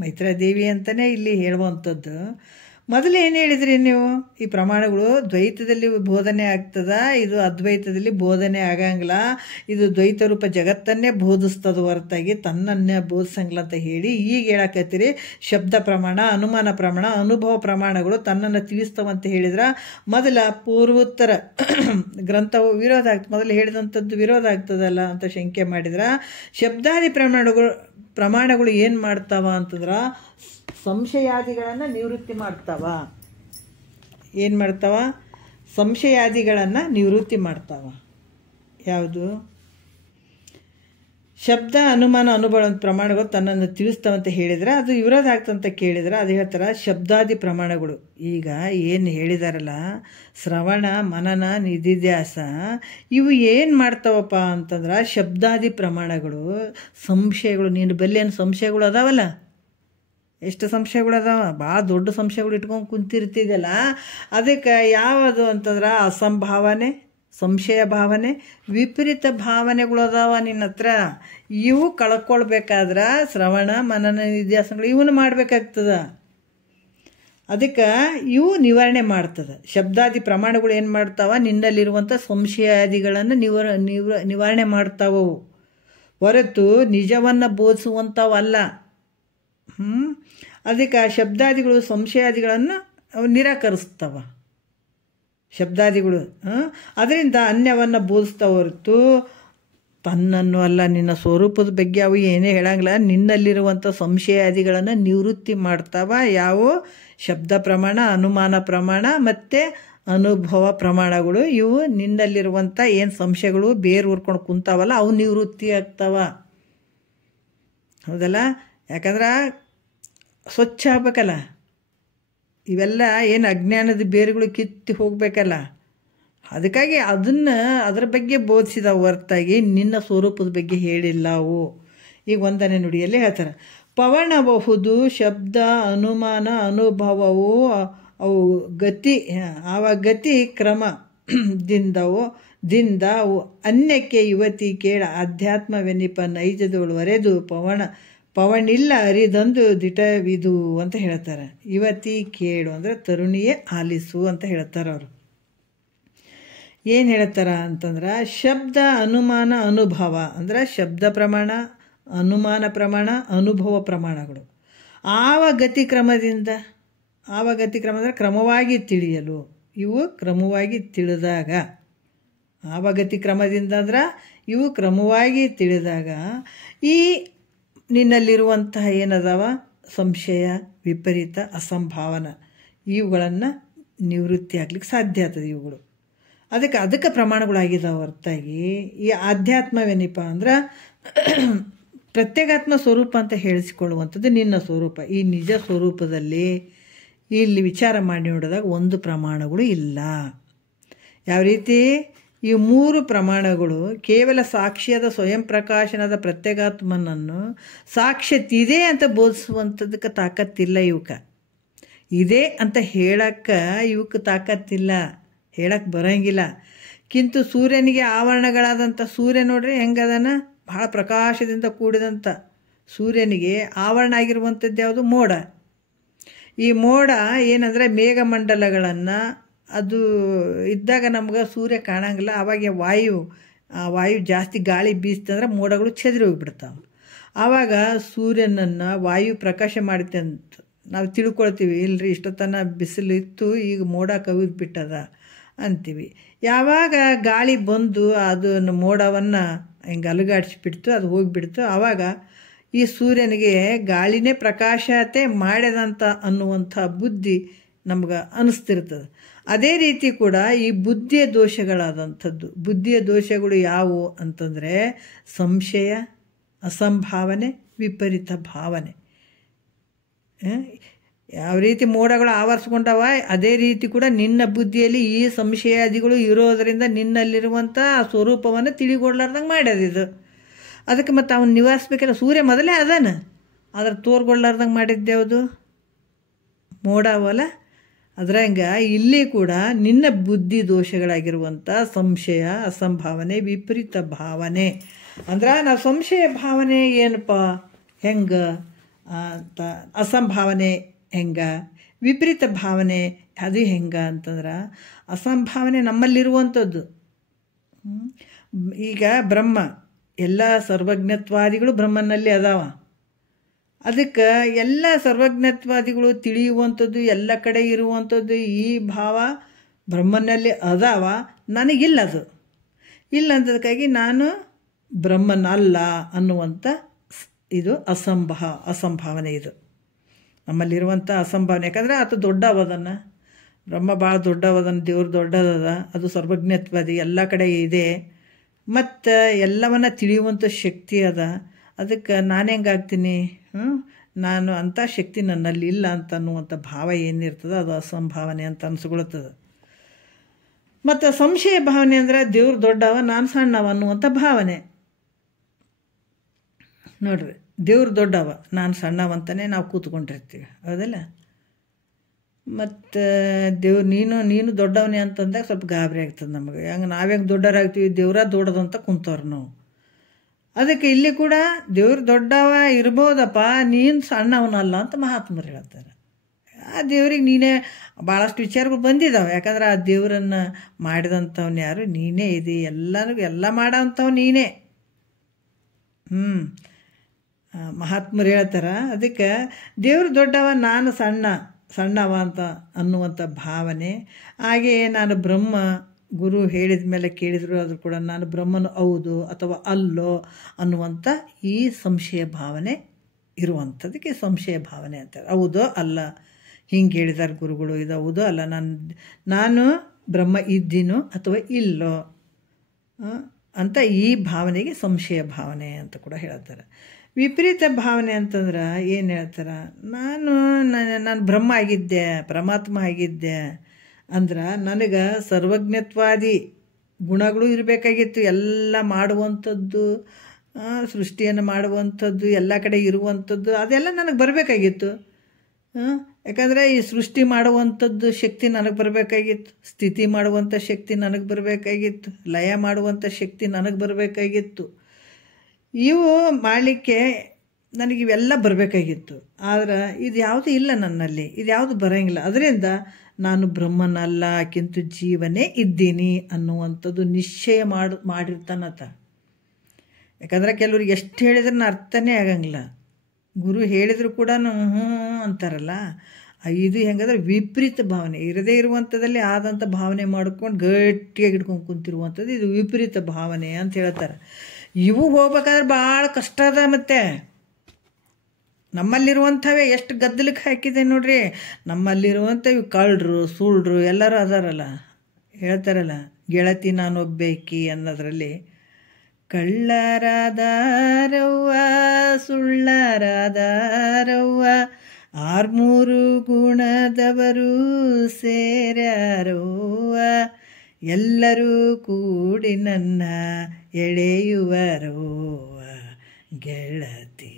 ಮೈತ್ರಾದೇವಿ ಅಂತಲೇ ಇಲ್ಲಿ ಹೇಳುವಂಥದ್ದು. ಮೊದಲು ಏನು ಹೇಳಿದ್ರಿ ನೀವು, ಈ ಪ್ರಮಾಣಗಳು ದ್ವೈತದಲ್ಲಿ ಬೋಧನೆ ಆಗ್ತದ, ಇದು ಅದ್ವೈತದಲ್ಲಿ ಬೋಧನೆ ಆಗಂಗಿಲ್ಲ, ಇದು ದ್ವೈತ ರೂಪ ಜಗತ್ತನ್ನೇ ಬೋಧಿಸ್ತದ ಹೊರತಾಗಿ ತನ್ನನ್ನೇ ಬೋಧಿಸಂಗಿಲ್ಲ ಅಂತ ಹೇಳಿ ಈಗ ಹೇಳಕತ್ತೀರಿ ಶಬ್ದ ಪ್ರಮಾಣ ಅನುಮಾನ ಪ್ರಮಾಣ ಅನುಭವ ಪ್ರಮಾಣಗಳು ತನ್ನನ್ನು ತಿಳಿಸ್ತವಂತ ಹೇಳಿದ್ರೆ ಮೊದಲ ಪೂರ್ವೋತ್ತರ ಗ್ರಂಥವು ವಿರೋಧ ಆಗ್ತದೆ, ಮೊದಲು ಹೇಳಿದಂಥದ್ದು ವಿರೋಧ ಆಗ್ತದಲ್ಲ ಅಂತ ಶಂಕೆ ಮಾಡಿದ್ರೆ, ಶಬ್ದಾದಿ ಪ್ರಮಾಣಗಳು ಏನು ಮಾಡ್ತಾವ ಅಂತಂದ್ರೆ ಸಂಶಯಾದಿಗಳನ್ನು ನಿವೃತ್ತಿ ಮಾಡ್ತಾವ. ಏನು ಮಾಡ್ತಾವ? ಸಂಶಯಾದಿಗಳನ್ನು ನಿವೃತ್ತಿ ಮಾಡ್ತಾವ. ಯಾವುದು? ಶಬ್ದ ಅನುಮಾನ ಅನುಭವ ಪ್ರಮಾಣಗಳು ತನ್ನನ್ನು ತಿಳಿಸ್ತಾವಂತ ಹೇಳಿದ್ರೆ ಅದು ವಿರೋಧ ಆಗ್ತಂತ ಕೇಳಿದ್ರೆ ಅದು ಹೇಳ್ತಾರೆ ಶಬ್ದಾದಿ ಪ್ರಮಾಣಗಳು. ಈಗ ಏನು ಹೇಳಿದಾರಲ್ಲ ಶ್ರವಣ ಮನನ ನಿಧಿಧ್ಯಾಸ ಇವು ಏನು ಮಾಡ್ತಾವಪ್ಪ ಅಂತಂದ್ರೆ ಶಬ್ದಾದಿ ಪ್ರಮಾಣಗಳು ಸಂಶಯಗಳು, ನೀನು ಬಲ್ಲಿ ಏನು ಸಂಶಯಗಳು ಅದಾವಲ್ಲ, ಎಷ್ಟು ಸಂಶಯಗಳು ಅದಾವ, ಭಾಳ ದೊಡ್ಡ ಸಂಶಯಗಳು ಇಟ್ಕೊಂಡು ಕುಂತಿರ್ತಿದೆಯಲ್ಲ, ಅದಕ್ಕೆ ಯಾವುದು ಅಂತಂದ್ರೆ ಅಸಂಭಾವನೆ, ಸಂಶಯ ಭಾವನೆ, ವಿಪರೀತ ಭಾವನೆಗಳು ಅದಾವ ನಿನ್ನ ಹತ್ರ. ಇವು ಕಳ್ಕೊಳ್ಬೇಕಾದ್ರೆ ಶ್ರವಣ ಮನನ ನಿಧಿಧ್ಯಾಸಗಳು ಇವನು ಮಾಡಬೇಕಾಗ್ತದ. ಅದಕ್ಕೆ ಇವು ನಿವಾರಣೆ ಮಾಡ್ತದೆ. ಶಬ್ದಾದಿ ಪ್ರಮಾಣಗಳು ಏನು ಮಾಡ್ತಾವ, ನಿನ್ನಲ್ಲಿರುವಂಥ ಸಂಶಯಾದಿಗಳನ್ನು ನಿವಾರಣೆ ಮಾಡ್ತಾವವು ಹೊರತು ನಿಜವನ್ನು ಬೋಧಿಸುವಂಥವಲ್ಲ. ಅದಕ್ಕೆ ಆ ಶಬ್ದಾದಿಗಳು ಸಂಶಯಾದಿಗಳನ್ನು ಅವು ನಿರಾಕರಿಸ್ತಾವ. ಶಬ್ದಾದಿಗಳು ಅದರಿಂದ ಅನ್ಯವನ್ನು ಬೋಧಿಸ್ತಾವ ಹೊರತು ತನ್ನನ್ನು ಅಲ್ಲ. ನಿನ್ನ ಸ್ವರೂಪದ ಬಗ್ಗೆ ಅವು ಏನೇ ಹೇಳಂಗಿಲ್ಲ, ನಿನ್ನಲ್ಲಿರುವಂಥ ಸಂಶಯಾದಿಗಳನ್ನು ನಿವೃತ್ತಿ ಮಾಡ್ತಾವ. ಯಾವ? ಶಬ್ದ ಪ್ರಮಾಣ ಅನುಮಾನ ಪ್ರಮಾಣ ಮತ್ತು ಅನುಭವ ಪ್ರಮಾಣಗಳು. ಇವು ನಿನ್ನಲ್ಲಿರುವಂಥ ಏನು ಸಂಶಯಗಳು ಬೇರು ಹುರ್ಕೊಂಡು ಕುಂತಾವಲ್ಲ ಅವು ನಿವೃತ್ತಿ ಆಗ್ತಾವ. ಹೌದಲ್ಲ? ಯಾಕಂದ್ರೆ ಸ್ವಚ್ಛ ಆಗ್ಬೇಕಲ್ಲ, ಇವೆಲ್ಲ ಏನು ಅಜ್ಞಾನದ ಬೇರುಗಳು ಕಿತ್ತಿ ಹೋಗ್ಬೇಕಲ್ಲ. ಅದಕ್ಕಾಗಿ ಅದರ ಬಗ್ಗೆ ಬೋಧಿಸಿದ ಹೊರತಾಗಿ ನಿನ್ನ ಸ್ವರೂಪದ ಬಗ್ಗೆ ಹೇಳಿಲ್ಲ ಅವು. ಈಗ 1ನೇ ನುಡಿಯಲ್ಲಿ ಹೇಳ್ತಾರೆ, ಪವಣಬಹುದು ಶಬ್ದ ಅನುಮಾನ ಅನುಭವವು ಅವು ಗತಿ ಗತಿ ಕ್ರಮದಿಂದವು ಅವು ಅನ್ಯಕ್ಕೆ ಯುವತಿ ಕೇಳ ಅಧ್ಯಾತ್ಮವೆನ್ನಿಪ ನೈಜದವಳು ವರೆದು ಪವಣಿಲ್ಲ ಅರಿದಂದು ದಿಟವಿದು ಅಂತ ಹೇಳ್ತಾರೆ. ಯುವತಿ ಕೇಳು ಅಂದರೆ ತರುಣಿಯೇ ಆಲಿಸು ಅಂತ ಹೇಳ್ತಾರೆ ಅವರು. ಏನು ಹೇಳ್ತಾರ ಅಂತಂದ್ರೆ ಶಬ್ದ ಅನುಮಾನ ಅನುಭವ ಅಂದರೆ ಶಬ್ದ ಪ್ರಮಾಣ ಅನುಮಾನ ಪ್ರಮಾಣ ಅನುಭವ ಪ್ರಮಾಣಗಳು ಗತಿ ಕ್ರಮದಿಂದ ಅಂದರೆ ಕ್ರಮವಾಗಿ ತಿಳಿಯಲು. ಇವು ಕ್ರಮವಾಗಿ ತಿಳಿದಾಗ ಗತಿ ಕ್ರಮದಿಂದ ಅಂದ್ರೆ ಇವು ಕ್ರಮವಾಗಿ ತಿಳಿದಾಗ ಈ ನಿನ್ನಲ್ಲಿರುವಂತಹ ಏನದಾವ ಸಂಶಯ ವಿಪರೀತ ಅಸಂಭಾವನ ಇವುಗಳನ್ನು ನಿವೃತ್ತಿ ಆಗ್ಲಿಕ್ಕೆ ಸಾಧ್ಯ ಆಗ್ತದೆ ಇವುಗಳು. ಅದಕ್ಕೆ ಪ್ರಮಾಣಗಳಾಗಿದ್ದಾವೆ ಹೊರತಾಗಿ ಈ ಆಧ್ಯಾತ್ಮವೇನಿಪ್ಪ ಅಂದ್ರೆ ಪ್ರತ್ಯೇಗಾತ್ಮ ಸ್ವರೂಪ ಅಂತ ಹೇಳಿಸಿಕೊಳ್ಳುವಂಥದ್ದು ನಿನ್ನ ಸ್ವರೂಪ. ಈ ನಿಜ ಸ್ವರೂಪದಲ್ಲಿ ಇಲ್ಲಿ ವಿಚಾರ ಮಾಡಿ ನೋಡಿದಾಗ ಒಂದು ಪ್ರಮಾಣಗಳು ಇಲ್ಲ. ಯಾವ ರೀತಿ? ಈ 3 ಪ್ರಮಾಣಗಳು ಕೇವಲ ಸಾಕ್ಷ್ಯದ ಸ್ವಯಂ ಪ್ರಕಾಶನದ ಪ್ರತ್ಯೇಗಾತ್ಮನನ್ನು ಸಾಕ್ಷ್ಯತಿದೆ ಅಂತ ಬೋಧಿಸುವಂಥದ್ದಕ್ಕೆ ತಾಕತ್ತಿಲ್ಲ ಇವಕ್ಕೆ. ಇದೆ ಅಂತ ಹೇಳಕ್ಕೆ ಇವಕ್ಕೆ ತಾಕತ್ತಿಲ್ಲ, ಹೇಳಕ್ಕೆ ಬರೋಂಗಿಲ್ಲ. ಕಿಂತು ಸೂರ್ಯನಿಗೆ ಆವರಣಗಳಾದಂಥ ಸೂರ್ಯ ನೋಡ್ರಿ ಹೆಂಗದನ, ಭಾಳ ಪ್ರಕಾಶದಿಂದ ಕೂಡಿದಂಥ ಸೂರ್ಯನಿಗೆ ಆವರಣ ಆಗಿರುವಂಥದ್ದು ಯಾವುದು? ಮೋಡ. ಈ ಮೋಡ ಏನಂದರೆ ಮೇಘಮಂಡಲಗಳನ್ನು ಅದು ಇದ್ದಾಗ ನಮ್ಗೆ ಸೂರ್ಯ ಕಾಣಂಗಿಲ್ಲ. ಆವಾಗ ವಾಯು ಜಾಸ್ತಿ ಗಾಳಿ ಬೀಸ್ತಂದ್ರೆ ಮೋಡಗಳು ಚೆದರಿ ಹೋಗಿಬಿಡ್ತಾವೆ. ಆವಾಗ ಸೂರ್ಯನನ್ನು ವಾಯು ಪ್ರಕಾಶ ಮಾಡುತ್ತೆ ಅಂತ ನಾವು ತಿಳ್ಕೊಳ್ತೀವಿ. ಇಲ್ಲರಿ ಇಷ್ಟೊತ್ತನ ಬಿಸಿಲು ಇತ್ತು, ಈಗ ಮೋಡ ಕವಿದು ಬಿಟ್ಟದ ಅಂತೀವಿ. ಯಾವಾಗ ಗಾಳಿ ಬಂದು ಅದನ್ನು ಮೋಡವನ್ನು ಹಿಂಗೆ ಅಲುಗಾಡಿಸಿಬಿಡ್ತು, ಅದು ಹೋಗಿಬಿಡ್ತು, ಆವಾಗ ಈ ಸೂರ್ಯನಿಗೆ ಗಾಳಿನೇ ಪ್ರಕಾಶತೆ ಮಾಡ್ಯದಂತ ಅನ್ನುವಂಥ ಬುದ್ಧಿ ನಮ್ಗೆ ಅನ್ನಿಸ್ತಿರ್ತದೆ. ಅದೇ ರೀತಿ ಕೂಡ ಈ ಬುದ್ಧಿಯ ದೋಷಗಳಾದಂಥದ್ದು, ಬುದ್ಧಿಯ ದೋಷಗಳು ಯಾವುವು ಅಂತಂದರೆ ಸಂಶಯ, ಅಸಂಭಾವನೆ, ವಿಪರೀತ ಭಾವನೆ. ಯಾವ ರೀತಿ ಮೋಡಗಳು ಆವರಿಸ್ಕೊಂಡವ ಅದೇ ರೀತಿ ಕೂಡ ನಿನ್ನ ಬುದ್ಧಿಯಲ್ಲಿ ಈ ಸಂಶಯಾದಿಗಳು ಇರೋದರಿಂದ ನಿನ್ನಲ್ಲಿರುವಂಥ ಸ್ವರೂಪವನ್ನು ತಿಳಿಗೊಳ್ಳಾರ್ದಂಗೆ ಮಾಡ್ಯದಿದು. ಅದಕ್ಕೆ ಮತ್ತು ಅವನು ನಿವಾರಿಸ್ಬೇಕಲ್ಲ, ಸೂರ್ಯ ಮೊದಲೇ ಅದಾನ, ಅದ್ರ ತೋರ್ಗೊಳ್ಳಾರ್ದಂಗೆ ಮಾಡಿದ್ದೇವುದು ಮೋಡ ಅವಲ್ಲ. ಅದ್ರಂಗ ಇಲ್ಲಿ ಕೂಡ ನಿನ್ನ ಬುದ್ಧಿ ದೋಷಗಳಾಗಿರುವಂಥ ಸಂಶಯ, ಅಸಂಭಾವನೆ, ವಿಪರೀತ ಭಾವನೆ. ಅಂದ್ರೆ ನಾವು ಸಂಶಯ ಭಾವನೆ ಏನಪ್ಪ ಹೆಂಗೆ ಅಂತ, ಅಸಂಭಾವನೆ ಹೆಂಗೆ, ವಿಪರೀತ ಭಾವನೆ ಅದು ಹೆಂಗೆ ಅಂತಂದ್ರೆ, ಅಸಂಭಾವನೆ ನಮ್ಮಲ್ಲಿರುವಂಥದ್ದು. ಈಗ ಬ್ರಹ್ಮ ಎಲ್ಲ ಸರ್ವಜ್ಞತ್ವಾದಿಗಳು ಬ್ರಹ್ಮನಲ್ಲಿ ಅದಾವ. ಅದಕ್ಕೆ ಎಲ್ಲ ಸರ್ವಜ್ಞತ್ವಾದಿಗಳು ತಿಳಿಯುವಂಥದ್ದು, ಎಲ್ಲ ಕಡೆ ಇರುವಂಥದ್ದು ಈ ಭಾವ ಬ್ರಹ್ಮನಲ್ಲಿ ಅದಾವ, ನನಗಿಲ್ಲ. ಅದು ಇಲ್ಲ ಅಂತದಕ್ಕಾಗಿ ನಾನು ಬ್ರಹ್ಮನಲ್ಲ ಅನ್ನುವಂಥ ಇದು ಅಸಂಭಾವನೆ. ಇದು ನಮ್ಮಲ್ಲಿರುವಂಥ ಅಸಂಭಾವನೆ. ಯಾಕಂದರೆ ಆತ ದೊಡ್ಡವದನ್ನು, ಬ್ರಹ್ಮ ಭಾಳ ದೊಡ್ಡವದನ್ನು, ದೇವ್ರು ದೊಡ್ಡದದ, ಅದು ಸರ್ವಜ್ಞತ್ವಾದಿ, ಎಲ್ಲ ಕಡೆ ಇದೆ, ಮತ್ತು ಎಲ್ಲವನ್ನ ತಿಳಿಯುವಂಥ ಶಕ್ತಿ ಅದ. ಅದಕ್ಕೆ ನಾನು ಹೆಂಗಾಗ್ತೀನಿ, ನಾನು ಅಂಥ ಶಕ್ತಿ ನನ್ನಲ್ಲಿ ಇಲ್ಲ ಅಂತ ಅನ್ನುವಂಥ ಭಾವ ಏನಿರ್ತದೆ ಅದು ಅಸಂಭಾವನೆ ಅಂತ ಅನಿಸ್ಕೊಳ್ತದೆ. ಮತ್ತು ಸಂಶಯ ಭಾವನೆ ಅಂದರೆ ದೇವ್ರು ದೊಡ್ಡವ, ನಾನು ಸಣ್ಣವ ಅನ್ನುವಂಥ ಭಾವನೆ. ನೋಡ್ರಿ, ದೇವ್ರು ದೊಡ್ಡವ, ನಾನು ಸಣ್ಣವಂತನೇ ನಾವು ಕೂತ್ಕೊಂಡಿರ್ತೀವಿ, ಹೌದಲ್ಲ. ಮತ್ತು ದೇವ್ರು ನೀನು ದೊಡ್ಡವನೇ ಅಂತಂದಾಗ ಸ್ವಲ್ಪ ಗಾಬರಿ ಆಗ್ತದೆ ನಮಗೆ. ಹಂಗೆ ನಾವ್ಯಾಂಗೆ ದೊಡ್ಡವರಾಗ್ತೀವಿ, ದೇವ್ರ ದೊಡ್ಡದಂತ ಕುಂತವ್ರು ನಾವು. ಅದಕ್ಕೆ ಇಲ್ಲಿ ಕೂಡ ದೇವ್ರು ದೊಡ್ಡವ ಇರ್ಬೋದಪ್ಪ, ನೀನು ಸಣ್ಣವನಲ್ಲ ಅಂತ ಮಹಾತ್ಮರು ಹೇಳ್ತಾರೆ. ಆ ದೇವ್ರಿಗೆ ನೀನೇ ಭಾಳಷ್ಟು ವಿಚಾರಗಳು ಬಂದಿದ್ದಾವೆ. ಯಾಕಂದ್ರೆ ಆ ದೇವರನ್ನು ಮಾಡಿದಂಥವ್ನು ಯಾರು? ನೀನೇ ಇದೆ, ಎಲ್ಲ ಮಾಡೋ ಅಂಥವು ನೀನೇ. ಮಹಾತ್ಮರು ಹೇಳ್ತಾರೆ. ಅದಕ್ಕೆ ದೇವರು ದೊಡ್ಡವ, ನಾನು ಸಣ್ಣವ ಅಂತ ಅನ್ನುವಂಥ ಭಾವನೆ. ಹಾಗೆಯೇ ನಾನು ಬ್ರಹ್ಮ, ಗುರು ಹೇಳಿದ ಮೇಲೆ ಕೇಳಿದ್ರು ಆದರೂ ಕೂಡ ನಾನು ಬ್ರಹ್ಮನು ಹೌದು ಅಥವಾ ಅಲ್ಲೋ ಅನ್ನುವಂಥ ಈ ಸಂಶಯ ಭಾವನೆ ಇರುವಂಥದಕ್ಕೆ ಸಂಶಯ ಭಾವನೆ ಅಂತಾರೆ. ಹೌದೋ ಅಲ್ಲ, ಹಿಂಗೆ ಹೇಳಿದಾರೆ ಗುರುಗಳು, ಇದು ಹೌದೋ ಅಲ್ಲ, ನಾನು ಬ್ರಹ್ಮ ಇದ್ದೀನೋ ಅಥವಾ ಇಲ್ಲೋ ಅಂತ ಈ ಭಾವನೆಗೆ ಸಂಶಯ ಭಾವನೆ ಅಂತ ಕೂಡ ಹೇಳ್ತಾರೆ. ವಿಪರೀತ ಭಾವನೆ ಅಂತಂದ್ರೆ ಏನು ಹೇಳ್ತಾರೆ? ನಾನು ಬ್ರಹ್ಮ ಆಗಿದ್ದೆ, ಪರಮಾತ್ಮ ಆಗಿದ್ದೆ ಅಂದ್ರೆ ನನಗೆ ಸರ್ವಜ್ಞತ್ವಾದಿ ಗುಣಗಳು ಇರಬೇಕಾಗಿತ್ತು. ಎಲ್ಲ ಮಾಡುವಂಥದ್ದು, ಸೃಷ್ಟಿಯನ್ನು ಮಾಡುವಂಥದ್ದು, ಎಲ್ಲ ಕಡೆ ಇರುವಂಥದ್ದು ಅದೆಲ್ಲ ನನಗೆ ಬರಬೇಕಾಗಿತ್ತು. ಯಾಕಂದರೆ ಈ ಸೃಷ್ಟಿ ಮಾಡುವಂಥದ್ದು ಶಕ್ತಿ ನನಗೆ ಬರಬೇಕಾಗಿತ್ತು, ಸ್ಥಿತಿ ಮಾಡುವಂಥ ಶಕ್ತಿ ನನಗೆ ಬರಬೇಕಾಗಿತ್ತು, ಲಯ ಮಾಡುವಂಥ ಶಕ್ತಿ ನನಗೆ ಬರಬೇಕಾಗಿತ್ತು. ಇವು ಮಾಡಲಿಕ್ಕೆ ನನಗೆ ಇವೆಲ್ಲ ಬರಬೇಕಾಗಿತ್ತು. ಆದರೆ ಇದು ಯಾವುದು ಇಲ್ಲ ನನ್ನಲ್ಲಿ, ಇದು ಯಾವುದು ಬರೋಂಗಿಲ್ಲ. ಅದರಿಂದ ನಾನು ಬ್ರಹ್ಮನಲ್ಲ, ಕಿಂತು ಜೀವನೇ ಇದ್ದೀನಿ ಅನ್ನುವಂಥದ್ದು ನಿಶ್ಚಯ ಮಾಡಿರ್ತಾನತ. ಯಾಕಂದರೆ ಕೆಲವ್ರಿಗೆ ಎಷ್ಟು ಹೇಳಿದ್ರೂ ಅರ್ಥನೇ ಆಗಂಗಿಲ್ಲ. ಗುರು ಹೇಳಿದ್ರು ಕೂಡ ಹ್ಞೂ ಅಂತಾರಲ್ಲ, ಇದು ಹೆಂಗಂದ್ರೆ ವಿಪರೀತ ಭಾವನೆ, ಇರದೇ ಇರುವಂಥದ್ದಲ್ಲಿ ಆದಂಥ ಭಾವನೆ ಮಾಡ್ಕೊಂಡು ಗಟ್ಟಿಯಾಗಿ ಹಿಡ್ಕೊಂಡು ಕುಂತಿರುವಂಥದ್ದು ಇದು ವಿಪರೀತ ಭಾವನೆ ಅಂತ ಹೇಳ್ತಾರೆ. ಇವು ಹೋಗ್ಬೇಕಾದ್ರೆ ಭಾಳ ಕಷ್ಟ ಅದ. ಮತ್ತು ನಮ್ಮಲ್ಲಿರುವಂಥವೇ ಎಷ್ಟು ಗದ್ದಲಕ್ಕೆ ಹಾಕಿದೆ ನೋಡ್ರಿ. ನಮ್ಮಲ್ಲಿರುವಂಥ ಇವು ಕಳ್ಳರು, ಸುಳ್ಳು ಎಲ್ಲರೂ ಅದಾರಲ್ಲ, ಹೇಳ್ತಾರಲ್ಲ, ಗೆಳತಿ ನಾನೊಬ್ಬೇಕಿ ಅನ್ನೋದ್ರಲ್ಲಿ ಕಳ್ಳರಾದಾರವ್ವ ಸುಳ್ಳರಾದಾರವ್ವ 6 ಗುಣದವರು ಸೇರ್ಯಾರವ್ವ ಎಲ್ಲರೂ ಕೂಡಿ ನನ್ನ ಎಳೆಯುವರವ್ವ ಗೆಳತಿ.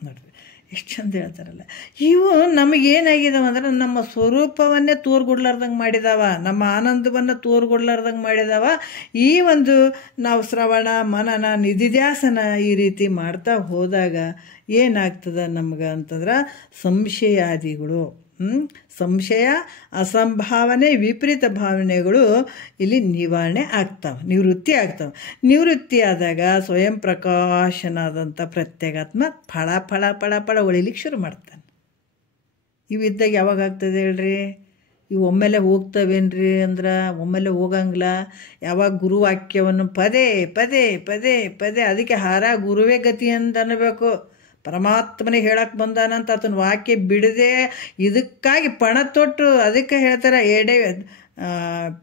ನೋಡ್ರಿ ಎಷ್ಟು ಚಂದ ಹೇಳ್ತಾರಲ್ಲ. ಇವು ನಮಗೇನಾಗಿದಾವ ಅಂದ್ರೆ ನಮ್ಮ ಸ್ವರೂಪವನ್ನೇ ತೋರ್ಗೊಡ್ಲಾರ್ದಂಗೆ ಮಾಡಿದಾವ, ನಮ್ಮ ಆನಂದವನ್ನು ತೋರ್ಗೊಡ್ಲಾರ್ದಂಗೆ ಮಾಡಿದಾವ. ಈ ಒಂದು ನಾವು ಶ್ರವಣ ಮನನ ನಿಧಿಧ್ಯಾಸನ ಈ ರೀತಿ ಮಾಡ್ತಾ ಹೋದಾಗ ಏನಾಗ್ತದೆ ನಮ್ಗೆ ಅಂತಂದ್ರೆ ಸಂಶಯಾದಿಗಳು, ಸಂಶಯ, ಅಸಂಭಾವನೆ, ವಿಪರೀತ ಭಾವನೆಗಳು ಇಲ್ಲಿ ನಿವಾರಣೆ ಆಗ್ತಾವೆ, ನಿವೃತ್ತಿ ಆಗ್ತಾವೆ. ನಿವೃತ್ತಿ ಆದಾಗ ಸ್ವಯಂ ಪ್ರಕಾಶನಾದಂಥ ಪ್ರತ್ಯೇಗಾತ್ಮ ಫಳ ಫಳ ಫಳ ಫಳ ಹೊಳಿಲಿಕ್ಕೆ ಶುರು ಮಾಡ್ತಾನೆ. ಇವಿದ್ದಾಗ ಯಾವಾಗ ಆಗ್ತದೆ ಹೇಳ್ರಿ? ಇವು ಒಮ್ಮೆಲೆ ಹೋಗ್ತವೇನ್ರಿ ಅಂದ್ರೆ ಒಮ್ಮೆಲೆ ಹೋಗಂಗಿಲ್ಲ. ಯಾವಾಗ ಗುರುವಾಕ್ಯವನ್ನು ಪದೇ ಪದೇ ಪದೇ ಪದೇ, ಅದಕ್ಕೆ ಹಾರ ಗುರುವೇ ಗತಿ ಅಂತ ಅನ್ನಬೇಕು. ಪರಮಾತ್ಮನಿಗೆ ಹೇಳಕ್ಕೆ ಬಂದಾನಂತ ಆತನ ವಾಕ್ಯ ಬಿಡದೆ ಇದಕ್ಕಾಗಿ ಪಣ ತೊಟ್ಟು ಅದಕ್ಕೆ ಹೇಳ್ತಾರೆ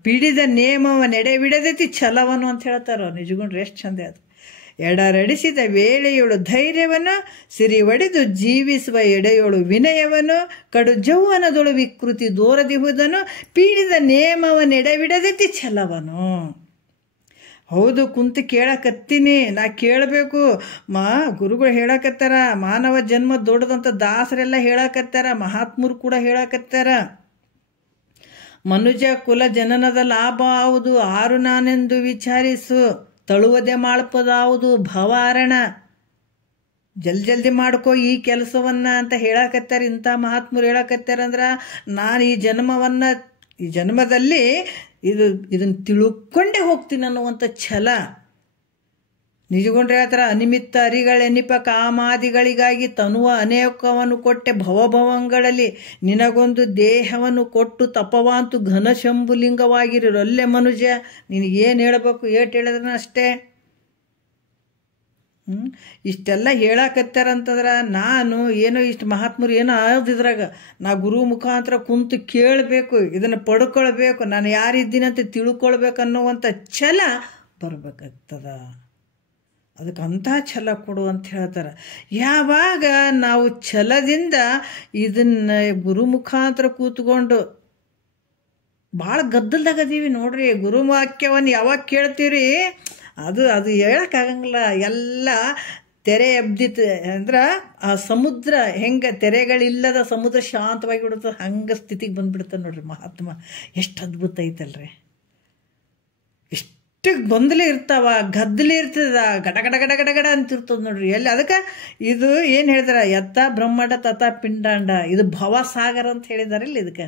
ಪಿಡಿದ ನೇಮವನ್ನು ಎಡೆ ಬಿಡದೈತಿ ಛಲವನ್ನು ಅಂತ ಹೇಳ್ತಾರ. ನಿಜಗೊಂಡ್ರೆ ಎಷ್ಟು ಚಂದ ಅದು. ಎಡರಡಿಸಿದ ವೇಳೆಯೊಳು ಧೈರ್ಯವನ್ನು ಸಿರಿ ಒಡೆದು ಜೀವಿಸುವ ಎಡೆಯೊಳು ವಿನಯವನ್ನು ಕಡು ಜೌವನದೊಳು ವಿಕೃತಿ ದೂರದಿಹುದನ್ನು ಪೀಡಿದ ನೇಮವನ್ನು ಎಡೆಬಿಡದೈತಿ ಛಲವನು. ಹೌದು, ಕುಂತು ಕೇಳಕತ್ತೀನಿ, ನಾ ಕೇಳಬೇಕು. ಗುರುಗಳು ಹೇಳಕತ್ತಾರ, ಮಾನವ ಜನ್ಮ ದೊಡ್ಡದಂತ ದಾಸರೆಲ್ಲ ಹೇಳಕತ್ತಾರ, ಮಹಾತ್ಮರು ಕೂಡ ಹೇಳಕತ್ತಾರ. ಮನುಜ ಕುಲ ಜನನದ ಲಾಭ ಆವುದು ಆರು ನಾನೆಂದು ವಿಚಾರಿಸು, ತಳುವದೆ ಮಾಡ್ಪದಾವುದು ಭವಾರಣ. ಜಲ್ದಿ ಮಾಡ್ಕೋ ಈ ಕೆಲಸವನ್ನ ಅಂತ ಹೇಳಕತ್ತಾರ. ಇಂಥ ಮಹಾತ್ಮರು ಹೇಳಕತ್ತಾರಂದ್ರೆ ನಾನು ಈ ಜನ್ಮದಲ್ಲಿ ಇದನ್ನು ತಿಳ್ಕೊಂಡೇ ಹೋಗ್ತೀನಿ ಅನ್ನುವಂಥ ಛಲ. ನಿಜಗೊಂಡ್ರೆ ಹೇಳ್ತಾರ, ಅನಿಮಿತ್ತ ಅರಿಗಳೆನಿಪ ಕಾಮಾದಿಗಳಿಗಾಗಿ ತನುವ ಅನೇಕವನ್ನು ಕೊಟ್ಟೆ ಭವಭವಂಗಳಲ್ಲಿ ನಿನಗೊಂದು ದೇಹವನ್ನು ಕೊಟ್ಟು ತಪವಾಂತು ಘನಶಂಭುಲಿಂಗವಾಗಿರೊಲ್ಲೆ ಮನುಜ. ನಿನಗೇನು ಹೇಳಬೇಕು, ಏಟು ಹೇಳಿದ್ರೆ ಅಷ್ಟೇ. ಇಷ್ಟೆಲ್ಲ ಹೇಳಕತ್ತಾರಂತಂದ್ರೆ ನಾನು ಏನೋ ಇಷ್ಟು ಮಹಾತ್ಮರು ಏನೋ ಆದಿದ್ರಾಗ ನಾ ಗುರು ಮುಖಾಂತರ ಕುಂತು ಕೇಳಬೇಕು, ಇದನ್ನು ಪಡ್ಕೊಳ್ಬೇಕು, ನಾನು ಯಾರಿದ್ದೀನಿ ಅಂತ ತಿಳ್ಕೊಳ್ಬೇಕು ಅನ್ನುವಂಥ ಛಲ ಬರ್ಬೇಕಾಗ್ತದ. ಅದಕ್ಕೆ ಅಂಥ ಛಲ ಕೊಡು ಅಂತ ಹೇಳ್ತಾರೆ. ಯಾವಾಗ ನಾವು ಛಲದಿಂದ ಇದನ್ನು ಗುರು ಮುಖಾಂತರ ಕೂತ್ಕೊಂಡು ಭಾಳ ಗದ್ದಲ್ದಾಗದೀವಿ ನೋಡ್ರಿ. ಗುರುವಾಕ್ಯವನ್ನು ಯಾವಾಗ ಕೇಳ್ತೀವಿ ಅದು ಹೇಳೋಕ್ಕಾಗಂಗಿಲ್ಲ. ಎಲ್ಲ ತೆರೆ ಎಬ್ದಿತ್ತು ಅಂದ್ರೆ ಆ ಸಮುದ್ರ ಹೆಂಗೆ ತೆರೆಗಳಿಲ್ಲದ ಸಮುದ್ರ ಶಾಂತವಾಗಿ ಬಿಡುತ್ತೆ, ಹಂಗೆ ಸ್ಥಿತಿಗೆ ಬಂದುಬಿಡ್ತದೆ ನೋಡ್ರಿ ಮಹಾತ್ಮ. ಎಷ್ಟು ಅದ್ಭುತ ಐತಲ್ರಿ. ಎಷ್ಟು ಗೊಂದಲ ಇರ್ತಾವ, ಗದ್ದಲ ಇರ್ತದ, ಗಡ ಗಡ ಗಡ ಗಡ ಗಡ ಅಂತಿರ್ತದೆ ನೋಡ್ರಿ. ಎಲ್ಲಿ ಅದಕ್ಕೆ ಇದು ಏನು ಹೇಳ್ತಾರೆ, ಯತ್ತ ಬ್ರಹ್ಮಾಂಡ ತಥ ಪಿಂಡಾಂಡ, ಇದು ಭವಸಾಗರ ಅಂತ ಹೇಳಿದಾರಲ್ಲ ಇದಕ್ಕೆ.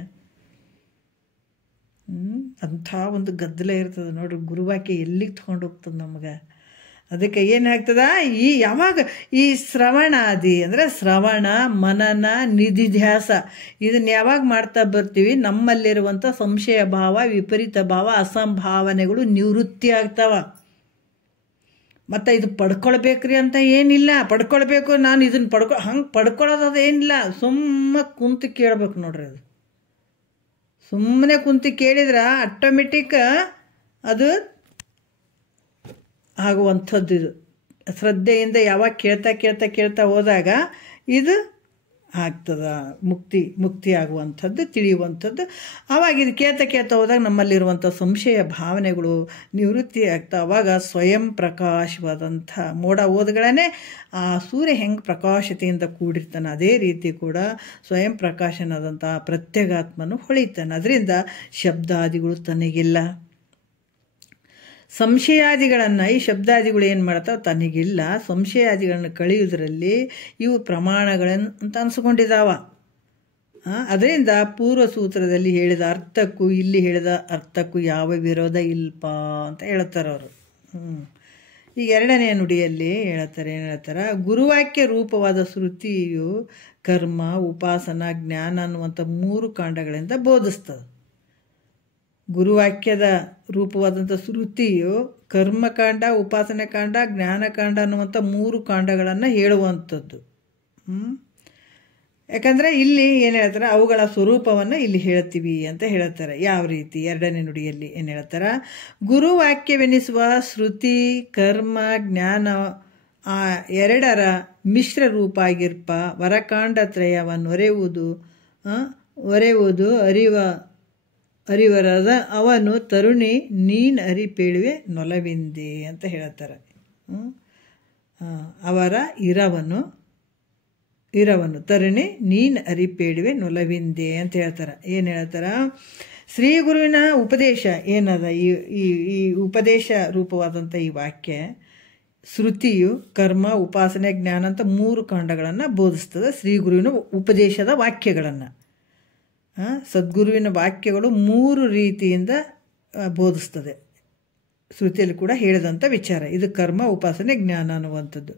ಅಂಥ ಒಂದು ಗದ್ದಲ ಇರ್ತದೆ ನೋಡ್ರಿ. ಗುರುವಾಕ್ಯ ಎಲ್ಲಿಗೆ ತೊಗೊಂಡು ಹೋಗ್ತದೆ ನಮ್ಗೆ. ಅದಕ್ಕೆ ಏನಾಗ್ತದ, ಯಾವಾಗ ಈ ಶ್ರವಣಾದಿ ಅಂದರೆ ಶ್ರವಣ ಮನನ ನಿಧಿಧ್ಯಾಸ ಇದನ್ನು ಯಾವಾಗ ಮಾಡ್ತಾ ಬರ್ತೀವಿ, ನಮ್ಮಲ್ಲಿರುವಂಥ ಸಂಶಯ ಭಾವ, ವಿಪರೀತ ಭಾವ, ಅಸಂಭಾವನೆಗಳು ನಿವೃತ್ತಿ ಆಗ್ತಾವ. ಮತ್ತು ಇದು ಪಡ್ಕೊಳ್ಬೇಕ್ರಿ ಅಂತ ಏನಿಲ್ಲ, ಪಡ್ಕೊಳ್ಬೇಕು ನಾನು ಇದನ್ನು ಹಂಗೆ ಪಡ್ಕೊಳ್ಳೋದು ಏನಿಲ್ಲ. ಸುಮ್ಮ ಕುಂತು ಕೇಳಬೇಕು ನೋಡ್ರಿ. ಅದು ಸುಮ್ಮನೆ ಕುಂತು ಕೇಳಿದ್ರೆ ಆಟೋಮೆಟಿಕ್ ಅದು ಆಗುವಂಥದ್ದು. ಇದು ಶ್ರದ್ಧೆಯಿಂದ ಯಾವಾಗ ಕೇಳ್ತಾ ಹೋದಾಗ ಇದು ಆಗ್ತದ, ಮುಕ್ತಿ ಆಗುವಂಥದ್ದು, ತಿಳಿಯುವಂಥದ್ದು. ಆವಾಗ ಇದು ಕೇಳ್ತಾ ಹೋದಾಗ ನಮ್ಮಲ್ಲಿರುವಂಥ ಸಂಶಯ ಭಾವನೆಗಳು ನಿವೃತ್ತಿ ಆಗ್ತಾ. ಆವಾಗ ಸ್ವಯಂ ಪ್ರಕಾಶವಾದಂಥ ಮೋಡ ಓದುಗಳನ್ನೇ ಆ ಸೂರ್ಯ ಹೆಂಗೆ ಪ್ರಕಾಶತೆಯಿಂದ ಕೂಡಿರ್ತಾನೆ ಅದೇ ರೀತಿ ಕೂಡ ಸ್ವಯಂ ಪ್ರಕಾಶನಾದಂಥ ಪ್ರತ್ಯೇಗಾತ್ಮನು ಹೊಳಿತಾನೆ. ಅದರಿಂದ ಶಬ್ದಾದಿಗಳು ತನಗಿಲ್ಲ. ಸಂಶಯಾದಿಗಳನ್ನು ಈ ಶಬ್ದಾದಿಗಳು ಏನು ಮಾಡ್ತಾವೆ, ತನಗಿಲ್ಲ. ಸಂಶಯಾದಿಗಳನ್ನು ಕಳೆಯುವುದರಲ್ಲಿ ಇವು ಪ್ರಮಾಣಗಳನ್ನು ಅಂತ ಅನ್ಸ್ಕೊಂಡಿದ್ದಾವ. ಅದರಿಂದ ಪೂರ್ವ ಸೂತ್ರದಲ್ಲಿ ಹೇಳಿದ ಅರ್ಥಕ್ಕೂ ಇಲ್ಲಿ ಹೇಳಿದ ಅರ್ಥಕ್ಕೂ ಯಾವ ವಿರೋಧ ಇಲ್ಪ ಅಂತ ಹೇಳ್ತಾರೆ ಅವರು. ಈಗ ಎರಡನೇ ನುಡಿಯಲ್ಲಿ ಏನು ಹೇಳ್ತಾರೆ, ಗುರುವಾಕ್ಯ ರೂಪವಾದ ಶ್ರುತಿಯು ಕರ್ಮ, ಉಪಾಸನ, ಜ್ಞಾನ ಅನ್ನುವಂಥ 3 ಕಾಂಡಗಳಿಂದ ಬೋಧಿಸ್ತದೆ. ಗುರುವಾಕ್ಯದ ರೂಪವಾದಂಥ ಶ್ರುತಿಯು ಕರ್ಮಕಾಂಡ, ಉಪಾಸನೆಕಾಂಡ, ಜ್ಞಾನಕಾಂಡ ಅನ್ನುವಂಥ 3 ಕಾಂಡಗಳನ್ನು ಹೇಳುವಂಥದ್ದು. ಯಾಕಂದರೆ ಇಲ್ಲಿ ಏನು ಹೇಳ್ತಾರೆ, ಅವುಗಳ ಸ್ವರೂಪವನ್ನು ಇಲ್ಲಿ ಹೇಳ್ತೀವಿ ಅಂತ ಹೇಳ್ತಾರೆ. ಯಾವ ರೀತಿ? ಎರಡನೇ ನುಡಿಯಲ್ಲಿ ಏನು ಹೇಳ್ತಾರೆ, ಗುರುವಾಕ್ಯವೆನಿಸುವ ಶ್ರುತಿ ಕರ್ಮ ಜ್ಞಾನ ಆ ಎರಡರ ಮಿಶ್ರ ರೂಪ ಆಗಿರ್ಪ ವರಕಾಂಡತ್ರಯವನ್ನು ಒರೆಯುವುದು ಅರಿವರದ ಅವನು ತರುಣಿ ನೀನು ಅರಿಪೇಳುವೆ ನೊಲವಿಂದೆ ಅಂತ ಹೇಳ್ತಾರೆ. ಅವರ ಇರವನು ಇರವನು ತರುಣಿ ನೀನು ಅರಿಪೇಡುವೆ ನೊಲವಿಂದೆ ಅಂತ ಹೇಳ್ತಾರೆ. ಏನು ಹೇಳ್ತಾರೆ? ಶ್ರೀ ಗುರುವಿನ ಉಪದೇಶ ಏನದ, ಈ ಉಪದೇಶ ರೂಪವಾದಂಥ ಈ ವಾಕ್ಯ ಶ್ರುತಿಯು ಕರ್ಮ, ಉಪಾಸನೆ, ಜ್ಞಾನ ಅಂತ 3 ಕಾಂಡಗಳನ್ನು ಬೋಧಿಸ್ತದೆ. ಶ್ರೀ ಗುರುವಿನ ಉಪದೇಶದ ವಾಕ್ಯಗಳನ್ನು, ಸದ್ಗುರುವಿನ ವಾಕ್ಯಗಳು 3 ರೀತಿಯಿಂದ ಬೋಧಿಸ್ತದೆ. ಶ್ರುತಿಯಲ್ಲಿ ಕೂಡ ಹೇಳಿದಂಥ ವಿಚಾರ ಇದು ಕರ್ಮ, ಉಪಾಸನೆ, ಜ್ಞಾನ ಅನ್ನುವಂಥದ್ದು.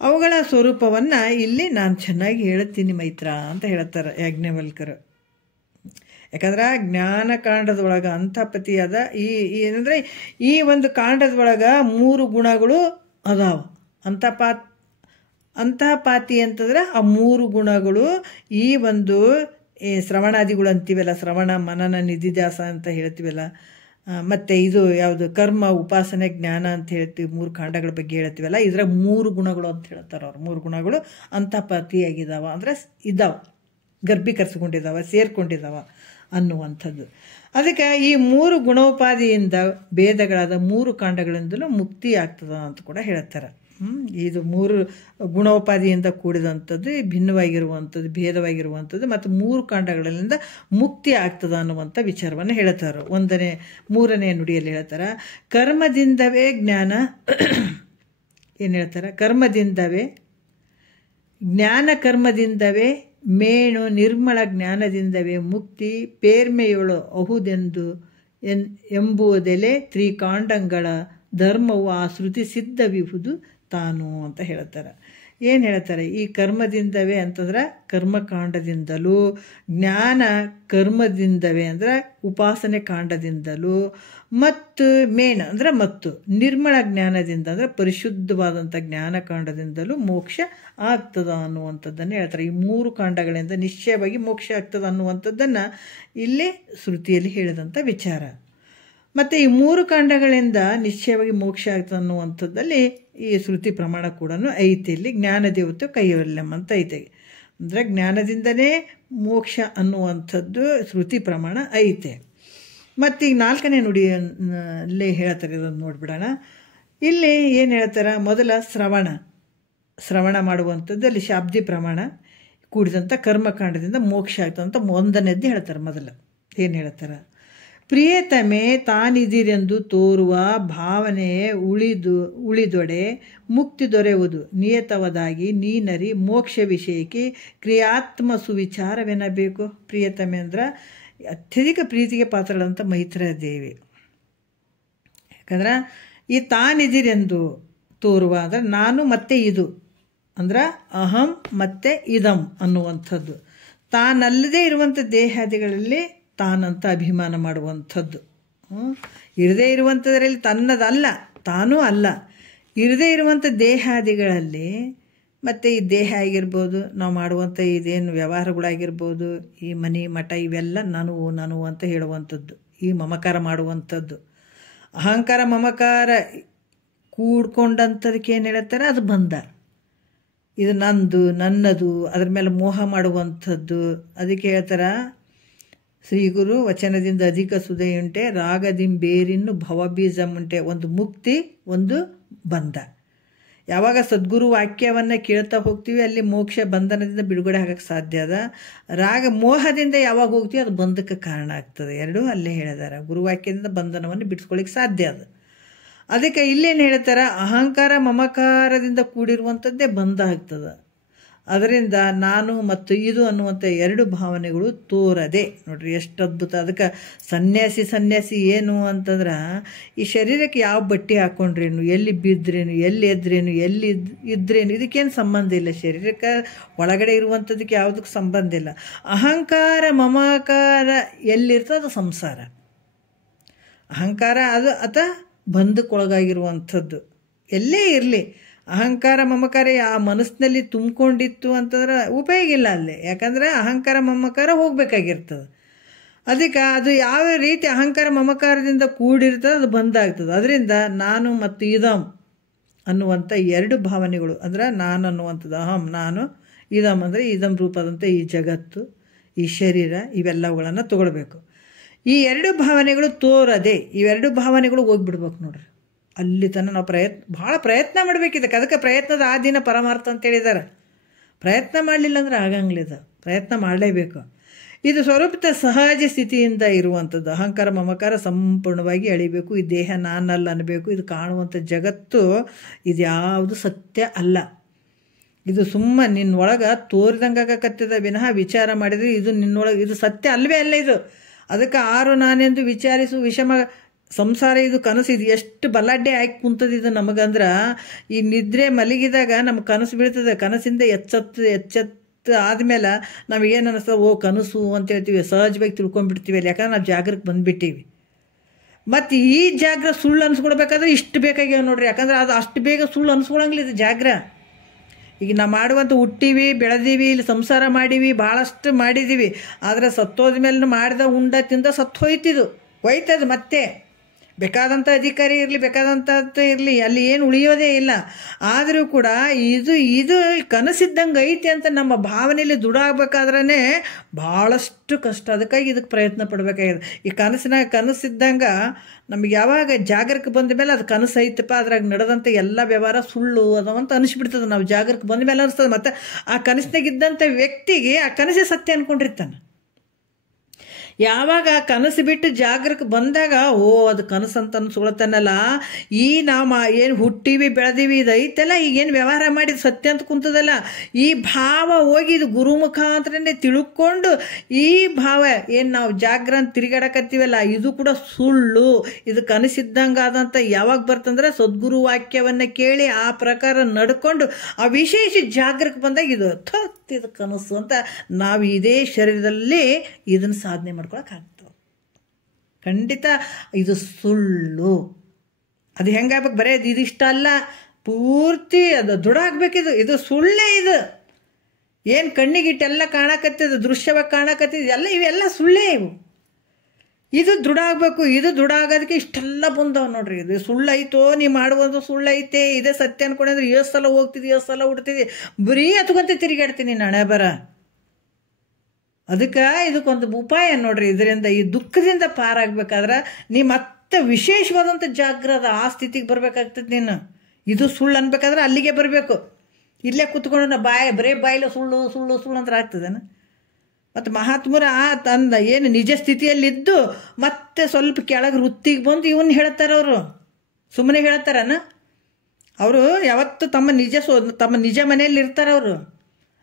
ಅವುಗಳ ಸ್ವರೂಪವನ್ನು ಇಲ್ಲಿ ನಾನು ಚೆನ್ನಾಗಿ ಹೇಳುತ್ತೀನಿ ಮೈತ್ರ ಅಂತ ಹೇಳ್ತಾರೆ ಯಾಜ್ಞವಲ್ಕರು. ಯಾಕಂದ್ರೆ ಜ್ಞಾನ ಕಾಂಡದೊಳಗೆ ಅಂತಃಪತಿಯಾದ ಏನಂದರೆ ಈ ಒಂದು ಕಾಂಡದೊಳಗೆ 3 ಗುಣಗಳು ಅದಾವ. ಅಂತಃಪಾತಿ ಅಂತಂದ್ರೆ ಆ 3 ಗುಣಗಳು ಈ ಒಂದು ಶ್ರವಣಾದಿಗಳು ಅಂತೀವಲ್ಲ, ಶ್ರವಣ, ಮನನ, ನಿಧಿಧ್ಯಾಸ ಅಂತ ಹೇಳ್ತೀವಲ್ಲ, ಮತ್ತು ಇದು ಯಾವುದು ಕರ್ಮ, ಉಪಾಸನೆ, ಜ್ಞಾನ ಅಂತ ಹೇಳ್ತೀವಿ, 3 ಕಾಂಡಗಳ ಬಗ್ಗೆ ಹೇಳ್ತೀವಲ್ಲ, ಇದರ 3 ಗುಣಗಳು ಅಂತ ಹೇಳ್ತಾರೆ ಅವ್ರು. 3 ಗುಣಗಳು ಅಂತಃಪಾತಿಯಾಗಿದ್ದಾವ, ಅಂದರೆ ಇದ್ದಾವ, ಗರ್ಭೀಕರಿಸ್ಕೊಂಡಿದ್ದಾವ, ಸೇರ್ಕೊಂಡಿದ್ದಾವ ಅನ್ನುವಂಥದ್ದು. ಅದಕ್ಕೆ ಈ 3 ಗುಣೋಪಾದಿಯಿಂದ ಭೇದಗಳಾದ 3 ಕಾಂಡಗಳಿಂದಲೂ ಮುಕ್ತಿ ಆಗ್ತದ ಅಂತ ಕೂಡ ಹೇಳ್ತಾರೆ. ಇದು 3 ಗುಣೋಪಾದಿಯಿಂದ ಕೂಡಿದಂಥದ್ದು, ಭಿನ್ನವಾಗಿರುವಂಥದ್ದು, ಭೇದವಾಗಿರುವಂಥದ್ದು ಮತ್ತು 3 ಕಾಂಡಗಳಿಂದ ಮುಕ್ತಿ ಆಗ್ತದ ಅನ್ನುವಂಥ ವಿಚಾರವನ್ನು ಹೇಳ್ತಾರೆ. 3ನೇ ನುಡಿಯಲ್ಲಿ ಹೇಳ್ತಾರೆ, ಕರ್ಮದಿಂದವೇ ಜ್ಞಾನ. ಏನು ಹೇಳ್ತಾರೆ? ಕರ್ಮದಿಂದವೇ ಜ್ಞಾನ, ಕರ್ಮದಿಂದವೇ ಮೇಣು, ನಿರ್ಮಲ ಜ್ಞಾನದಿಂದವೇ ಮುಕ್ತಿ, ಪೇರ್ಮೆಯೊಳು ಅಹುದೆಂದು ಎಂಬುವುದೆಲೆ ತ್ರಿಕಾಂಡಗಳ ಧರ್ಮವು ಆ ಶ್ರುತಿ ಸಿದ್ಧವಿಹುದು ತಾನು ಅಂತ ಹೇಳ್ತಾರೆ. ಏನು ಹೇಳ್ತಾರೆ? ಈ ಕರ್ಮದಿಂದವೇ ಅಂತಂದ್ರೆ ಕರ್ಮಕಾಂಡದಿಂದಲೂ, ಜ್ಞಾನ ಕರ್ಮದಿಂದವೇ ಅಂದ್ರೆ ಉಪಾಸನೆ ಕಾಂಡದಿಂದಲೂ, ಮತ್ತು ಮೇಣ ಅಂದರೆ ಮತ್ತು ನಿರ್ಮಲ ಜ್ಞಾನದಿಂದ ಅಂದರೆ ಪರಿಶುದ್ಧವಾದಂಥ ಜ್ಞಾನಕಾಂಡದಿಂದಲೂ ಮೋಕ್ಷ ಆಗ್ತದ ಅನ್ನುವಂಥದ್ದನ್ನು ಹೇಳ್ತಾರೆ. ಈ 3 ಕಾಂಡಗಳಿಂದ ನಿಶ್ಚಯವಾಗಿ ಮೋಕ್ಷ ಆಗ್ತದ ಅನ್ನುವಂಥದ್ದನ್ನು ಇಲ್ಲಿ ಶ್ರುತಿಯಲ್ಲಿ ಹೇಳಿದಂಥ ವಿಚಾರ. ಮತ್ತು ಈ 3 ಕಾಂಡಗಳಿಂದ ನಿಶ್ಚಯವಾಗಿ ಮೋಕ್ಷ ಆಗ್ತದೆ ಅನ್ನುವಂಥದ್ದಲ್ಲಿ ಈ ಶ್ರುತಿ ಪ್ರಮಾಣ ಕೂಡ ಐತೆ. ಇಲ್ಲಿ ಜ್ಞಾನದೇವತೆ ಕೈವಲ್ಯಂ ಅಂತ ಐತೆ, ಅಂದರೆ ಜ್ಞಾನದಿಂದಲೇ ಮೋಕ್ಷ ಅನ್ನುವಂಥದ್ದು ಶ್ರುತಿ ಪ್ರಮಾಣ ಐತೆ. ಮತ್ತು ಈಗ 4ನೇ ನುಡಿಯಲ್ಲೇ ಹೇಳ್ತಾರೆ, ಇದನ್ನು ನೋಡಿಬಿಡೋಣ. ಇಲ್ಲಿ ಏನು ಹೇಳ್ತಾರೆ? ಮೊದಲ ಶ್ರವಣ ಮಾಡುವಂಥದ್ದು, ಅಲ್ಲಿ ಶಾಬ್ದಿ ಪ್ರಮಾಣ ಕೂಡಿದಂಥ ಕರ್ಮಕಾಂಡದಿಂದ ಮೋಕ್ಷ ಆಗ್ತದಂತ 1ನೇದ್ದು ಹೇಳ್ತಾರೆ. ಮೊದಲು ಏನು ಹೇಳ್ತಾರೆ? ಪ್ರಿಯತಮೆ ತಾನಿದಿರೆಂದು ತೋರುವ ಭಾವನೆ ಉಳಿದೊಡೆ ಮುಕ್ತಿ ದೊರೆಯುವುದು ನಿಯತವದಾಗಿ ನೀನರಿ ಮೋಕ್ಷ ವಿಷಯಕ್ಕೆ ಕ್ರಿಯಾತ್ಮ ಸುವಿಚಾರವೆನ್ನಬೇಕು. ಪ್ರಿಯತಮೆ ಅಂದ್ರೆ ಅತ್ಯಧಿಕ ಪ್ರೀತಿಗೆ ಪಾತ್ರಗಳಂಥ ಮೈತ್ರಾದೇವಿ. ಯಾಕಂದ್ರೆ ಈ ತಾನಿದಿರೆಂದು ತೋರುವ ಅಂದರೆ ನಾನು ಮತ್ತೆ ಇದು ಅಂದ್ರೆ ಅಹಂ ಮತ್ತು ಇದಂ ಅನ್ನುವಂಥದ್ದು. ತಾನಲ್ಲದೇ ಇರುವಂಥ ದೇಹಾದಿಗಳಲ್ಲಿ ತಾನಂತ ಅಭಿಮಾನ ಮಾಡುವಂಥದ್ದು. ಇರದೇ ಇರುವಂಥದ್ರಲ್ಲಿ ತನ್ನದಲ್ಲ, ತಾನೂ ಅಲ್ಲ. ಇರದೇ ಇರುವಂಥ ದೇಹಾದಿಗಳಲ್ಲಿ ಮತ್ತು ಈ ದೇಹ ಆಗಿರ್ಬೋದು, ನಾವು ಮಾಡುವಂಥ ಇದೇನು ವ್ಯವಹಾರಗಳಾಗಿರ್ಬೋದು, ಈ ಮನೆ ಮಠ ಇವೆಲ್ಲ ನಾನು ಅಂತ ಹೇಳುವಂಥದ್ದು, ಈ ಮಮಕಾರ ಮಾಡುವಂಥದ್ದು. ಅಹಂಕಾರ ಮಮಕಾರ ಕೂಡ್ಕೊಂಡಂಥದಕ್ಕೆ ಏನು ಹೇಳ್ತಾರೆ? ಅದು ಬಂಧ. ಇದು ನಂದು, ನನ್ನದು, ಅದ್ರ ಮೇಲೆ ಮೋಹ ಮಾಡುವಂಥದ್ದು. ಅದಕ್ಕೆ ಹೇಳ್ತಾರೆ, ಶ್ರೀ ಗುರು ವಚನದಿಂದ ಅಧಿಕ ಸುದೆಯುಂಟೆ, ರಾಗದಿಂಬೇರಿನ್ನು ಭವಬೀಜಮುಂಟೆ. ಒಂದು ಮುಕ್ತಿ, ಒಂದು ಬಂಧ. ಯಾವಾಗ ಸದ್ಗುರು ವಾಕ್ಯವನ್ನು ಕೇಳ್ತಾ ಹೋಗ್ತೀವಿ ಅಲ್ಲಿ ಮೋಕ್ಷ ಬಂಧನದಿಂದ ಬಿಡುಗಡೆ ಆಗಕ್ಕೆ ಸಾಧ್ಯ ಅದ. ಮೋಹದಿಂದ ಯಾವಾಗ ಹೋಗ್ತೀವಿ ಅದು ಬಂಧಕ್ಕೆ ಕಾರಣ ಆಗ್ತದೆ. ಎರಡೂ ಅಲ್ಲೇ ಹೇಳಿದಾರೆ. ಗುರುವಾಕ್ಯದಿಂದ ಬಂಧನವನ್ನು ಬಿಡಿಸ್ಕೊಳ್ಳಿಕ್ಕೆ ಸಾಧ್ಯ ಅದು. ಅದಕ್ಕೆ ಇಲ್ಲೇನು ಹೇಳ್ತಾರೆ? ಅಹಂಕಾರ ಮಮಕಾರದಿಂದ ಕೂಡಿರುವಂಥದ್ದೇ ಬಂಧ ಆಗ್ತದೆ. ಅದರಿಂದ ನಾನು ಮತ್ತು ಇದು ಅನ್ನುವಂಥ 2 ಭಾವನೆಗಳು ತೋರದೆ. ನೋಡ್ರಿ ಎಷ್ಟು ಅದ್ಭುತ. ಅದಕ್ಕೆ ಸನ್ಯಾಸಿ ಏನು ಅಂತಂದ್ರೆ, ಈ ಶರೀರಕ್ಕೆ ಯಾವ ಬಟ್ಟೆ ಹಾಕ್ಕೊಂಡ್ರೇನು, ಎಲ್ಲಿ ಬಿದ್ರೇನು, ಎಲ್ಲಿ ಎದ್ರೇನು, ಎಲ್ಲಿ ಇದ್ರೇನು, ಇದಕ್ಕೇನು ಸಂಬಂಧ ಇಲ್ಲ. ಶರೀರಕ್ಕೆ ಒಳಗಡೆ ಇರುವಂಥದಕ್ಕೆ ಯಾವುದಕ್ಕೆ ಸಂಬಂಧ ಇಲ್ಲ. ಅಹಂಕಾರ ಮಮಕಾರ ಎಲ್ಲಿರ್ತದೆ ಅದು ಸಂಸಾರ. ಅಹಂಕಾರ ಅದು ಬಂಧಕ್ಕೊಳಗಾಗಿರುವಂಥದ್ದು. ಎಲ್ಲೇ ಇರಲಿ ಅಹಂಕಾರ ಮಮಕಾರ ಆ ಮನಸ್ಸಿನಲ್ಲಿ ತುಂಬಿಕೊಂಡಿತ್ತು ಅಂತಂದ್ರೆ ಉಪಯೋಗ ಇಲ್ಲ ಅಲ್ಲಿ. ಯಾಕಂದರೆ ಅಹಂಕಾರ ಮಮಕಾರ ಹೋಗಬೇಕಾಗಿರ್ತದೆ. ಅದಕ್ಕೆ ಅದು ಯಾವ ರೀತಿ ಅಹಂಕಾರ ಮಮಕಾರದಿಂದ ಕೂಡಿರ್ತದೆ ಅದು ಬಂಧ ಆಗ್ತದೆ. ಅದರಿಂದ ನಾನು ಮತ್ತು ಇದಂ ಅನ್ನುವಂಥ 2 ಭಾವನೆಗಳು, ಅಂದರೆ ನಾನು ಅನ್ನುವಂಥದ್ದು ಅಹಂ ನಾನು, ಇದಂ ಅಂದರೆ ಇದಂ ರೂಪದಂಥ ಈ ಜಗತ್ತು, ಈ ಶರೀರ, ಇವೆಲ್ಲವುಗಳನ್ನು ತಗೊಳ್ಬೇಕು. ಈ 2 ಭಾವನೆಗಳು ತೋರದೆ, ಇವೆರಡು ಭಾವನೆಗಳು ಹೋಗ್ಬಿಡ್ಬೇಕು ನೋಡ್ರಿ. ಅಲ್ಲಿ ತನಕ ನಾವು ಭಾಳ ಪ್ರಯತ್ನ ಮಾಡಬೇಕಿದ್ದಕ್ಕೆ. ಅದಕ್ಕೆ ಪ್ರಯತ್ನದ ಆದಿನ ಪರಮಾರ್ಥ ಅಂತ ಹೇಳಿದ್ದಾರೆ. ಪ್ರಯತ್ನ ಮಾಡಲಿಲ್ಲ ಅಂದ್ರೆ ಆಗಂಗಿಲ್ಲ. ಇದು ಪ್ರಯತ್ನ ಮಾಡಲೇಬೇಕು. ಇದು ಸ್ವರೂಪದ ಸಹಜ ಸ್ಥಿತಿಯಿಂದ ಇರುವಂಥದ್ದು. ಅಹಂಕಾರ ಮಮಕಾರ ಸಂಪೂರ್ಣವಾಗಿ ಅಳಿಬೇಕು. ಈ ದೇಹ ನಾನಲ್ಲ ಅನ್ನಬೇಕು. ಇದು ಕಾಣುವಂಥ ಜಗತ್ತು ಇದು ಯಾವುದು ಸತ್ಯ ಅಲ್ಲ. ಇದು ನಿನ್ನೊಳಗೆ ತೋರಿದಂಗೆ ಆಗಕತ್ತಿದ ವಿನಃ ವಿಚಾರ ಮಾಡಿದರೆ ಇದು ನಿನ್ನೊಳಗೆ ಇದು ಸತ್ಯ ಅಲ್ಲವೇ ಅಲ್ಲ. ಇದು ಅದಕ್ಕೆ ಆರು ನಾನೆಂದು ವಿಚಾರಿಸು ವಿಷಮ ಸಂಸಾರ. ಇದು ಕನಸು. ಇದು ಎಷ್ಟು ಬಲಾಢ್ಯ ಆಗಿ ಕುಂತದಿದು ನಮಗಂದ್ರೆ, ಈ ನಿದ್ರೆ ಮಲಗಿದಾಗ ನಮ್ಗೆ ಕನಸು ಬೀಳ್ತದೆ. ಕನಸಿಂದ ಎಚ್ಚೆತ್ತು ಆದಮೇಲೆ ನಮಗೇನು ಅನ್ನಿಸ್ತದೆ, ಓ ಕನಸು ಅಂತ ಹೇಳ್ತೀವಿ, ಸಹಜವಾಗಿ ತಿಳ್ಕೊಂಡ್ಬಿಡ್ತೀವಿ. ಅಲ್ಲಿ ಯಾಕಂದ್ರೆ ನಾವು ಜಾಗಕ್ಕೆ ಬಂದುಬಿಟ್ಟಿವಿ. ಮತ್ತು ಈ ಜಾಗ್ರ ಸುಳ್ಳು ಅನ್ಸ್ಕೊಳ್ಬೇಕಾದ್ರೆ ಇಷ್ಟು ಬೇಕಾಗ್ಯಾವ ನೋಡ್ರಿ. ಯಾಕಂದ್ರೆ ಅದು ಅಷ್ಟು ಬೇಗ ಸುಳ್ಳು ಅನ್ಸ್ಕೊಳಂಗಿಲ್ಲ ಇದು ಜಾಗ್ರ. ಈಗ ನಾವು ಮಾಡುವಂಥ ಹುಟ್ಟಿವಿ, ಬೆಳೆದೀವಿ, ಇಲ್ಲಿ ಸಂಸಾರ ಮಾಡೀವಿ, ಭಾಳಷ್ಟು ಮಾಡಿದ್ದೀವಿ. ಆದರೆ ಸತ್ತೋದ ಮೇಲೆ ಮಾಡಿದ ಉಂಡ ತಿಂದ ಸತ್ತು ಹೋಯ್ತದು ಮತ್ತೆ. ಬೇಕಾದಂಥ ಅಧಿಕಾರಿ ಇರಲಿ, ಬೇಕಾದಂಥದ್ದು ಇರಲಿ, ಅಲ್ಲಿ ಏನು ಉಳಿಯೋದೇ ಇಲ್ಲ. ಆದರೂ ಕೂಡ ಇದು ಕನಸಿದ್ದಂಗೆ ಐತಿ ಅಂತ ನಮ್ಮ ಭಾವನೆಯಲ್ಲಿ ದೃಢ ಆಗ್ಬೇಕಾದ್ರೇ ಭಾಳಷ್ಟು ಕಷ್ಟ. ಅದಕ್ಕಾಗಿ ಇದಕ್ಕೆ ಪ್ರಯತ್ನ ಪಡಬೇಕಾಗಿದೆ. ಈ ಕನಸಿದ್ದಂಗೆ ನಮಗೆ ಯಾವಾಗ ಜಾಗರಕ್ಕೆ ಬಂದ ಮೇಲೆ ಅದು ಕನಸು ಐತಪ್ಪ, ಅದ್ರಾಗ ನಡೆದಂಥ ಎಲ್ಲ ವ್ಯವಹಾರ ಸುಳ್ಳು ಅದಾವಂತ ಅನಿಸ್ಬಿಡ್ತದೆ. ನಾವು ಜಾಗರಕ್ಕೆ ಬಂದ ಮೇಲೆ ಅನಿಸ್ತದೆ. ಮತ್ತು ಆ ಕನಸಿನಾಗಿದ್ದಂಥ ವ್ಯಕ್ತಿಗೆ ಆ ಕನಸೇ ಸತ್ಯ ಅಂದ್ಕೊಂಡಿರ್ತಾನೆ. ಯಾವಾಗ ಕನಸು ಬಿಟ್ಟು ಜಾಗರಕ್ಕೆ ಬಂದಾಗ ಅದು ಕನಸು ಅಂತ ಅನ್ಸ್ಕೊಳ್ತಾನಲ್ಲ. ಈ ನಾವು ಏನು ಹುಟ್ಟಿವಿ ಬೆಳೆದೀವಿ ಇದು ಐತಲ್ಲ, ಈಗೇನು ವ್ಯವಹಾರ ಮಾಡಿದ್ದು ಸತ್ಯ ಅಂತ ಕುಂತದಲ್ಲ, ಈ ಭಾವ ಹೋಗಿ ಇದು ಗುರು ಮುಖಾಂತರನೇ ತಿಳ್ಕೊಂಡು ಈ ಭಾವ ಏನು ನಾವು ಜಾಗ್ರ ಅಂತ ತಿರುಗಾಡಕತ್ತೀವಲ್ಲ ಇದು ಕೂಡ ಸುಳ್ಳು, ಇದು ಕನಸಿದ್ದಂಗೆ ಆದಂಥ ಯಾವಾಗ ಬರ್ತಂದ್ರೆ ಸದ್ಗುರು ವಾಕ್ಯವನ್ನು ಕೇಳಿ ಆ ಪ್ರಕಾರ ನಡ್ಕೊಂಡು ಆ ವಿಶೇಷ ಜಾಗರಕ್ಕೆ ಬಂದಾಗ ಇದು ಕನಸು ಅಂತ ನಾವು ಇದೇ ಶರೀರದಲ್ಲಿ ಇದನ್ನು ಸಾಧನೆ ಮಾಡ್ಕೊಳಕ್ಕಾಗ್ತವೆ. ಖಂಡಿತ ಇದು ಸುಳ್ಳು. ಅದು ಹೆಂಗಾಗ್ಬೇಕು, ಬರೀ ಇದಿಷ್ಟ ಅಲ್ಲ, ಪೂರ್ತಿ ಅದು ದೃಢ ಆಗ್ಬೇಕಿದು. ಇದು ಸುಳ್ಳೇ. ಇದು ಏನು ಕಣ್ಣಿಗಿಟ್ಟೆಲ್ಲ ಕಾಣಕತ್ತಿದ್ದು, ದೃಶ್ಯವಾಗಿ ಕಾಣಕತ್ತಿದ್ದು ಇವೆಲ್ಲ ಸುಳ್ಳೇ. ಇದು ದೃಢ ಆಗಬೇಕು. ಇದು ದೃಢ ಆಗೋದಕ್ಕೆ ಇಷ್ಟೆಲ್ಲ ಬಂದವ ನೋಡ್ರಿ. ಇದು ಸುಳ್ಳೈತೋ, ನೀ ಮಾಡುವಂಥ ಸುಳ್ಳೈತೆ, ಇದೇ ಸತ್ಯ ಅನ್ಕೊಂಡ್ರೆ ಎಷ್ಟು ಸಲ ಹೋಗ್ತಿದ್ದಿ, ಎಷ್ಟು ಸಲ ಹುಡ್ತಿದ್ದಿ, ಬರೀ ಹತ್ಕೊಂತ ತಿರುಗಾಡ್ತೀನಿ ನಾಳೆ ಬರ. ಅದಕ್ಕೆ ಇದಕ್ಕೊಂದು ಉಪಾಯ ನೋಡ್ರಿ. ಇದರಿಂದ ಈ ದುಃಖದಿಂದ ಪಾರಾಗಬೇಕಾದ್ರೆ ನೀ ಮತ್ತೆ ವಿಶೇಷವಾದಂಥ ಜಾಗ್ರದ ಆ ಸ್ಥಿತಿಗೆ ಬರಬೇಕಾಗ್ತದೆ. ನೀನು ಇದು ಸುಳ್ಳು ಅನ್ಬೇಕಾದ್ರೆ ಅಲ್ಲಿಗೆ ಬರಬೇಕು. ಇಲ್ಲೇ ಕೂತ್ಕೊಂಡು ನಾ ಬರೇ ಬಾಯಿಲೆ ಸುಳ್ಳು ಸುಳ್ಳು ಸುಳ್ಳು ಅಂತ ಆಗ್ತದೇನ. ಮತ್ತು ಮಹಾತ್ಮರ ತಂದ ಏನು ನಿಜ ಸ್ಥಿತಿಯಲ್ಲಿದ್ದು ಮತ್ತೆ ಸ್ವಲ್ಪ ಕೆಳಗೆ ವೃತ್ತಿಗೆ ಬಂದು ಇವನ್ನ ಹೇಳ್ತಾರೆ. ಅವರು ಸುಮ್ಮನೆ ಹೇಳ್ತಾರನ? ಅವರು ಯಾವತ್ತು ತಮ್ಮ ನಿಜ ಮನೆಯಲ್ಲಿ ಇರ್ತಾರೆ. ಅವರು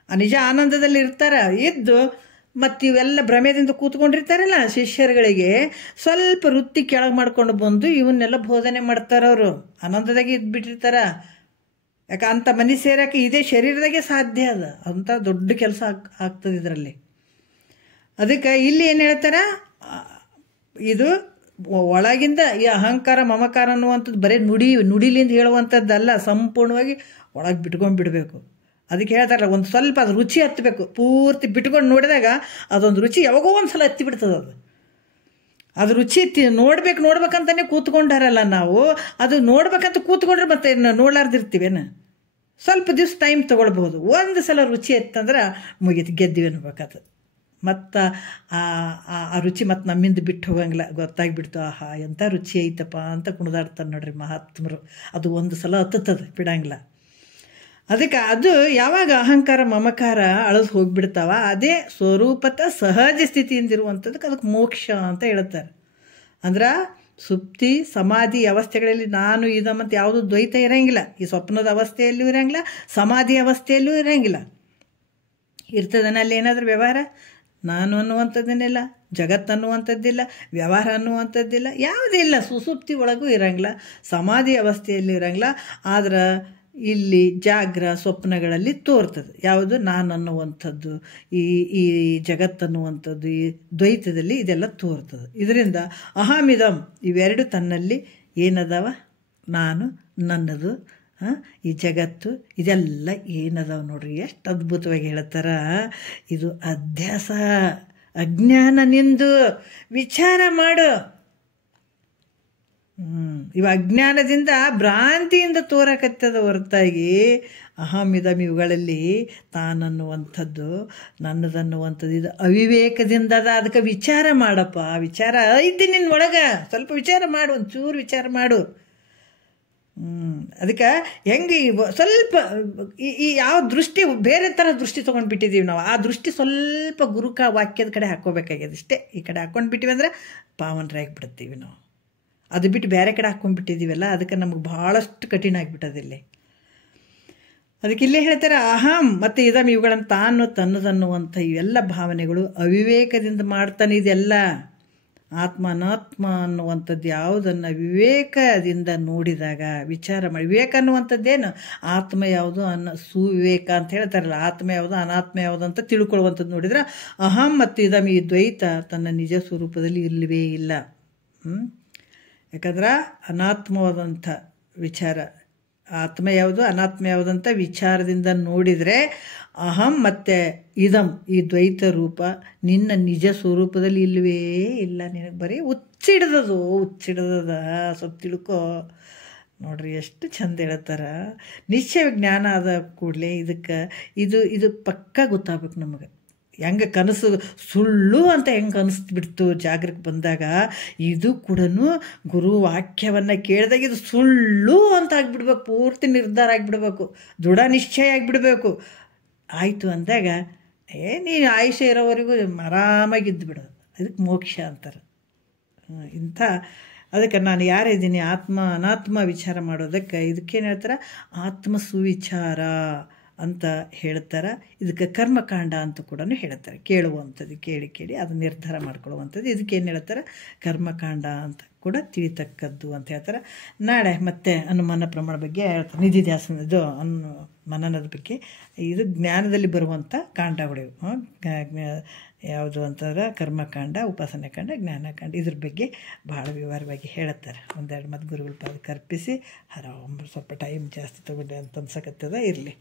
ಆ ನಿಜ ಆನಂದದಲ್ಲಿ ಇರ್ತಾರೆ. ಇದ್ದು ಮತ್ತು ಇವೆಲ್ಲ ಭ್ರಮೆದಿಂದ ಕೂತ್ಕೊಂಡಿರ್ತಾರಲ್ಲ, ಶಿಷ್ಯರುಗಳಿಗೆ ಸ್ವಲ್ಪ ವೃತ್ತಿ ಕೆಳಗೆ ಮಾಡ್ಕೊಂಡು ಬಂದು ಇವನ್ನೆಲ್ಲ ಬೋಧನೆ ಮಾಡ್ತಾರೆ. ಅವರು ಆನಂದದಾಗೆ ಇದ್ಬಿಟ್ಟಿರ್ತಾರೆ. ಯಾಕೆ ಅಂಥ ಮನೆ ಸೇರೋಕೆ ಇದೇ ಶರೀರದಾಗೆ ಸಾಧ್ಯ ಅದ. ಅಂಥ ದೊಡ್ಡ ಕೆಲಸ ಆಗ್ತದೆ ಇದರಲ್ಲಿ. ಅದಕ್ಕೆ ಇಲ್ಲಿ ಏನು ಹೇಳ್ತಾರೆ, ಇದು ಒಳಗಿಂದ ಈ ಅಹಂಕಾರ ಮಮಕಾರ ಅನ್ನುವಂಥದ್ದು ಬರೀ ನುಡಿಲಿಂದ ಹೇಳುವಂಥದ್ದಲ್ಲ, ಸಂಪೂರ್ಣವಾಗಿ ಒಳಗೆ ಬಿಟ್ಕೊಂಡ್ಬಿಡ್ಬೇಕು. ಅದಕ್ಕೆ ಹೇಳ್ತಾರಲ್ಲ, ಒಂದು ಸ್ವಲ್ಪ ಅದು ರುಚಿ ಹತ್ತಬೇಕು. ಪೂರ್ತಿ ಬಿಟ್ಕೊಂಡು ನೋಡಿದಾಗ ಅದೊಂದು ರುಚಿ ಯಾವಾಗೋ ಒಂದು ಸಲ ಹತ್ತಿ ಬಿಡ್ತದೆ. ಅದು ರುಚಿ ನೋಡ್ಬೇಕಂತಾನೆ ಕೂತ್ಕೊಂಡಾರಲ್ಲ ನಾವು. ಅದು ನೋಡ್ಬೇಕಂತ ಕೂತ್ಕೊಂಡ್ರೆ ಮತ್ತೆ ನೋಡ್ಲಾರ್ದಿರ್ತೀವೇನು, ಸ್ವಲ್ಪ ದಿವ್ಸ ಟೈಮ್ ತೊಗೊಳ್ಬೋದು. ಒಂದು ಸಲ ರುಚಿ ಎತ್ತಂದ್ರೆ ಮುಗೀತು, ಗೆದ್ದಿವಿ ಅನ್ಬೇಕಾದ. ಮತ್ತು ಆ ರುಚಿ ಮತ್ತು ನಮ್ಮಿಂದ ಬಿಟ್ಟು ಹೋಗಂಗಿಲ್ಲ. ಗೊತ್ತಾಗಿಬಿಡ್ತು, ಆಹಾ ಎಂಥ ರುಚಿ ಐತಪ್ಪ ಅಂತ ಕುಣಿದಾಡ್ತಾರೆ ನೋಡ್ರಿ ಮಹಾತ್ಮರು. ಅದು ಒಂದು ಸಲ ಹತ್ತುತ್ತದೆ, ಬಿಡಂಗಿಲ್ಲ. ಅದಕ್ಕೆ ಅದು ಯಾವಾಗ ಅಹಂಕಾರ ಮಮಕಾರ ಅಳದು ಹೋಗಿಬಿಡ್ತಾವ, ಅದೇ ಸ್ವರೂಪದ ಸಹಜ ಸ್ಥಿತಿಯಿಂದಿರುವಂಥದ್ದಕ್ಕೆ ಅದಕ್ಕೆ ಮೋಕ್ಷ ಅಂತ ಹೇಳ್ತಾರೆ. ಅಂದ್ರೆ ಸುಪ್ತಿ ಸಮಾಧಿ ಅವಸ್ಥೆಗಳಲ್ಲಿ ನಾನು ಇದು ಮತ್ತು ಯಾವುದು ದ್ವೈತ ಇರೋಂಗಿಲ್ಲ. ಈ ಸ್ವಪ್ನದ ಅವಸ್ಥೆಯಲ್ಲೂ ಇರೋಂಗಿಲ್ಲ, ಸಮಾಧಿ ಅವಸ್ಥೆಯಲ್ಲೂ ಇರೋಂಗಿಲ್ಲ. ಇರ್ತದನ ಅಲ್ಲಿ ಏನಾದರೂ ವ್ಯವಹಾರ? ನಾನು ಅನ್ನುವಂಥದ್ದನ್ನೆಲ್ಲ, ಜಗತ್ತು ಅನ್ನುವಂಥದ್ದಿಲ್ಲ, ವ್ಯವಹಾರ ಅನ್ನುವಂಥದ್ದಿಲ್ಲ, ಯಾವುದೇ ಇಲ್ಲ. ಸುಸುಪ್ತಿ ಒಳಗೂ ಇರೋಂಗಿಲ್ಲ, ಸಮಾಧಿ ಅವಸ್ಥೆಯಲ್ಲಿ ಇರೋಂಗಿಲ್ಲ. ಆದ್ರೆ ಇಲ್ಲಿ ಜಾಗ್ರ ಸ್ವಪ್ನಗಳಲ್ಲಿ ತೋರ್ತದೆ ಯಾವುದು ನಾನು ಅನ್ನುವಂಥದ್ದು, ಈ ಜಗತ್ತನ್ನುವಂಥದ್ದು, ಈ ದ್ವೈತದಲ್ಲಿ ಇದೆಲ್ಲ ತೋರ್ತದೆ. ಇದರಿಂದ ಅಹಮಿದಂ ಇವೆರಡು ತನ್ನಲ್ಲಿ ಏನದಾವ, ನಾನು, ನನ್ನದು, ಈ ಜಗತ್ತು ಇದೆಲ್ಲ ಏನದಾವ ನೋಡ್ರಿ. ಎಷ್ಟು ಅದ್ಭುತವಾಗಿ ಹೇಳ್ತಾರ. ಇದು ಅಧ್ಯಾಸ, ಅಜ್ಞಾನ. ನಿಂದು ವಿಚಾರ ಮಾಡು. ಇವ ಅಜ್ಞಾನದಿಂದ ಭ್ರಾಂತಿಯಿಂದ ತೋರಕತ್ತದ ಹೊರತಾಗಿ ಅಹಮಿದಂ ಇವುಗಳಲ್ಲಿ ತಾನನ್ನುವಂಥದ್ದು, ನನ್ನದನ್ನುವಂಥದ್ದು ಇದು ಅವಿವೇಕದಿಂದ ಅದ. ಅದಕ್ಕೆ ವಿಚಾರ ಮಾಡಪ್ಪ. ವಿಚಾರ ಐತಿ ನಿನ್ನ ಒಳಗೆ. ಸ್ವಲ್ಪ ವಿಚಾರ ಮಾಡು, ಒಂಚೂರು ವಿಚಾರ ಮಾಡು. ಅದಕ್ಕೆ ಹೆಂಗೆ ಸ್ವಲ್ಪ ಈ ಯಾವ ದೃಷ್ಟಿ ಬೇರೆ ಥರ ದೃಷ್ಟಿ ತೊಗೊಂಡ್ಬಿಟ್ಟಿದ್ದೀವಿ ನಾವು. ಆ ದೃಷ್ಟಿ ಸ್ವಲ್ಪ ಗುರುಕ ವಾಕ್ಯದ ಕಡೆ ಹಾಕ್ಕೋಬೇಕಾಗ್ಯದ ಇಷ್ಟೇ. ಈ ಕಡೆ ಹಾಕ್ಕೊಂಡು ಬಿಟ್ಟಿವಿ ಅಂದ್ರೆ ಪಾವನರಾಗಿಬಿಡ್ತೀವಿ ನಾವು. ಅದು ಬಿಟ್ಟು ಬೇರೆ ಕಡೆ ಹಾಕ್ಕೊಂಡ್ಬಿಟ್ಟಿದ್ದೀವಲ್ಲ, ಅದಕ್ಕೆ ನಮಗೆ ಭಾಳಷ್ಟು ಕಠಿಣ ಆಗಿಬಿಟ್ಟದಿಲ್ಲಿ. ಅದಕ್ಕೆ ಇಲ್ಲೇ ಹೇಳ್ತಾರೆ, ಅಹಂ ಮತ್ತು ಇದಮ್ ಇವುಗಳನ್ನು ತಾನು ತನ್ನದನ್ನುವಂಥ ಇವೆಲ್ಲ ಭಾವನೆಗಳು ಅವಿವೇಕದಿಂದ ಮಾಡ್ತಾನೆ. ಇದೆಲ್ಲ ಆತ್ಮ ಅನಾತ್ಮ ಅನ್ನುವಂಥದ್ದು ಯಾವುದನ್ನು ವಿವೇಕದಿಂದ ನೋಡಿದಾಗ ವಿಚಾರ ಮಾಡಿ, ವಿವೇಕ ಅನ್ನುವಂಥದ್ದೇನು, ಆತ್ಮ ಯಾವುದು ಸುವಿವೇಕ ಅಂತ ಹೇಳ್ತಾರಲ್ಲ, ಆತ್ಮ ಯಾವುದು ಅನಾತ್ಮ ಯಾವುದು ಅಂತ ತಿಳ್ಕೊಳ್ಳುವಂಥದ್ದು ನೋಡಿದ್ರೆ ಅಹಂ ಮತ್ತು ಇದಮ್ ಈ ದ್ವೈತ ತನ್ನ ನಿಜ ಸ್ವರೂಪದಲ್ಲಿ ಇಲ್ಲವೇ ಇಲ್ಲ. ಯಾಕಂದ್ರೆ ಅನಾತ್ಮವಾದಂಥ ವಿಚಾರ, ಆತ್ಮ ಯಾವುದು ಅನಾತ್ಮ ಯಾವುದಂತ ವಿಚಾರದಿಂದ ನೋಡಿದರೆ ಅಹಂ ಮತ್ತು ಇದಂ ಈ ದ್ವೈತ ರೂಪ ನಿನ್ನ ನಿಜ ಸ್ವರೂಪದಲ್ಲಿ ಇಲ್ಲವೇ ಇಲ್ಲ. ನಿನಗೆ ಬರೀ ಹುಚ್ಚಿಡ್ದದ ಸ್ವಲ್ಪ ತಿಳ್ಕೊ. ನೋಡ್ರಿ ಎಷ್ಟು ಚಂದ ಹೇಳ್ತಾರೆ. ನಿಶ್ಚಯ ಜ್ಞಾನ ಆದ ಕೂಡಲೇ ಇದಕ್ಕೆ ಇದು ಪಕ್ಕ ಗೊತ್ತಾಗಬೇಕು ನಮಗೆ. ಹೆಂಗೆ ಕನಸು ಸುಳ್ಳು ಅಂತ ಹೆಂಗೆ ಅನಿಸ್ಬಿಡ್ತು ಜಾಗೃತಿ ಬಂದಾಗ, ಇದು ಕೂಡ ಗುರು ವಾಕ್ಯವನ್ನು ಕೇಳಿದಾಗ ಇದು ಸುಳ್ಳು ಅಂತ ಆಗಿಬಿಡ್ಬೇಕು, ಪೂರ್ತಿ ನಿರ್ಧಾರ ಆಗಿಬಿಡ್ಬೇಕು, ದೃಢ ನಿಶ್ಚಯ ಆಗಿಬಿಡ್ಬೇಕು. ಆಯಿತು ಅಂದಾಗ ನೀನು ಆಯುಷ್ಯ ಇರೋವರೆಗೂ ಆರಾಮಾಗಿದ್ದು ಬಿಡೋದು. ಅದಕ್ಕೆ ಮೋಕ್ಷ ಅಂತಾರೆ. ಅದಕ್ಕೆ ನಾನು ಯಾರಿದ್ದೀನಿ ಆತ್ಮ ಅನಾತ್ಮ ವಿಚಾರ ಮಾಡೋದಕ್ಕೆ ಇದಕ್ಕೇನು ಹೇಳ್ತಾರೆ, ಆತ್ಮ ಸುವಿಚಾರ ಅಂತ ಹೇಳ್ತಾರೆ. ಇದಕ್ಕೆ ಕರ್ಮಕಾಂಡ ಅಂತ ಕೂಡ ಹೇಳ್ತಾರೆ. ಕೇಳುವಂಥದ್ದು, ಕೇಳಿ ಅದು ನಿರ್ಧಾರ ಮಾಡ್ಕೊಳ್ಳುವಂಥದ್ದು. ಇದಕ್ಕೇನು ಹೇಳ್ತಾರೆ, ಕರ್ಮಕಾಂಡ ಅಂತ ಕೂಡ ತಿಳಿತಕ್ಕದ್ದು ಅಂತ ಹೇಳ್ತಾರೆ. ನಾಳೆ ಮತ್ತೆ ಅನುಮಾನ ಪ್ರಮಾಣ ಬಗ್ಗೆ ಹೇಳ್ತಾರೆ, ನಿಧಿಧ್ಯಾಸನ ಇದು ಮನನದ ಬಗ್ಗೆ. ಇದು ಜ್ಞಾನದಲ್ಲಿ ಬರುವಂಥ ಕಾಂಡಗಳು ಯಾವುದು ಅಂತಂದ್ರೆ ಕರ್ಮಕಾಂಡ, ಉಪಾಸನೆಕಾಂಡ, ಜ್ಞಾನಕಾಂಡ. ಇದ್ರ ಬಗ್ಗೆ ಭಾಳ ವಿವರವಾಗಿ ಹೇಳ್ತಾರೆ. ಒಂದೆರಡು ಮತ್ತು ಗುರುಗಳ ಪಾದಕ್ಕೆ ಅರ್ಪಿಸಿ ಸ್ವಲ್ಪ ಟೈಮ್ ಜಾಸ್ತಿ ತೊಗೊಂಡೆ ಅಂತ ಅನ್ಸಕತ್ತದ. ಇರಲಿ.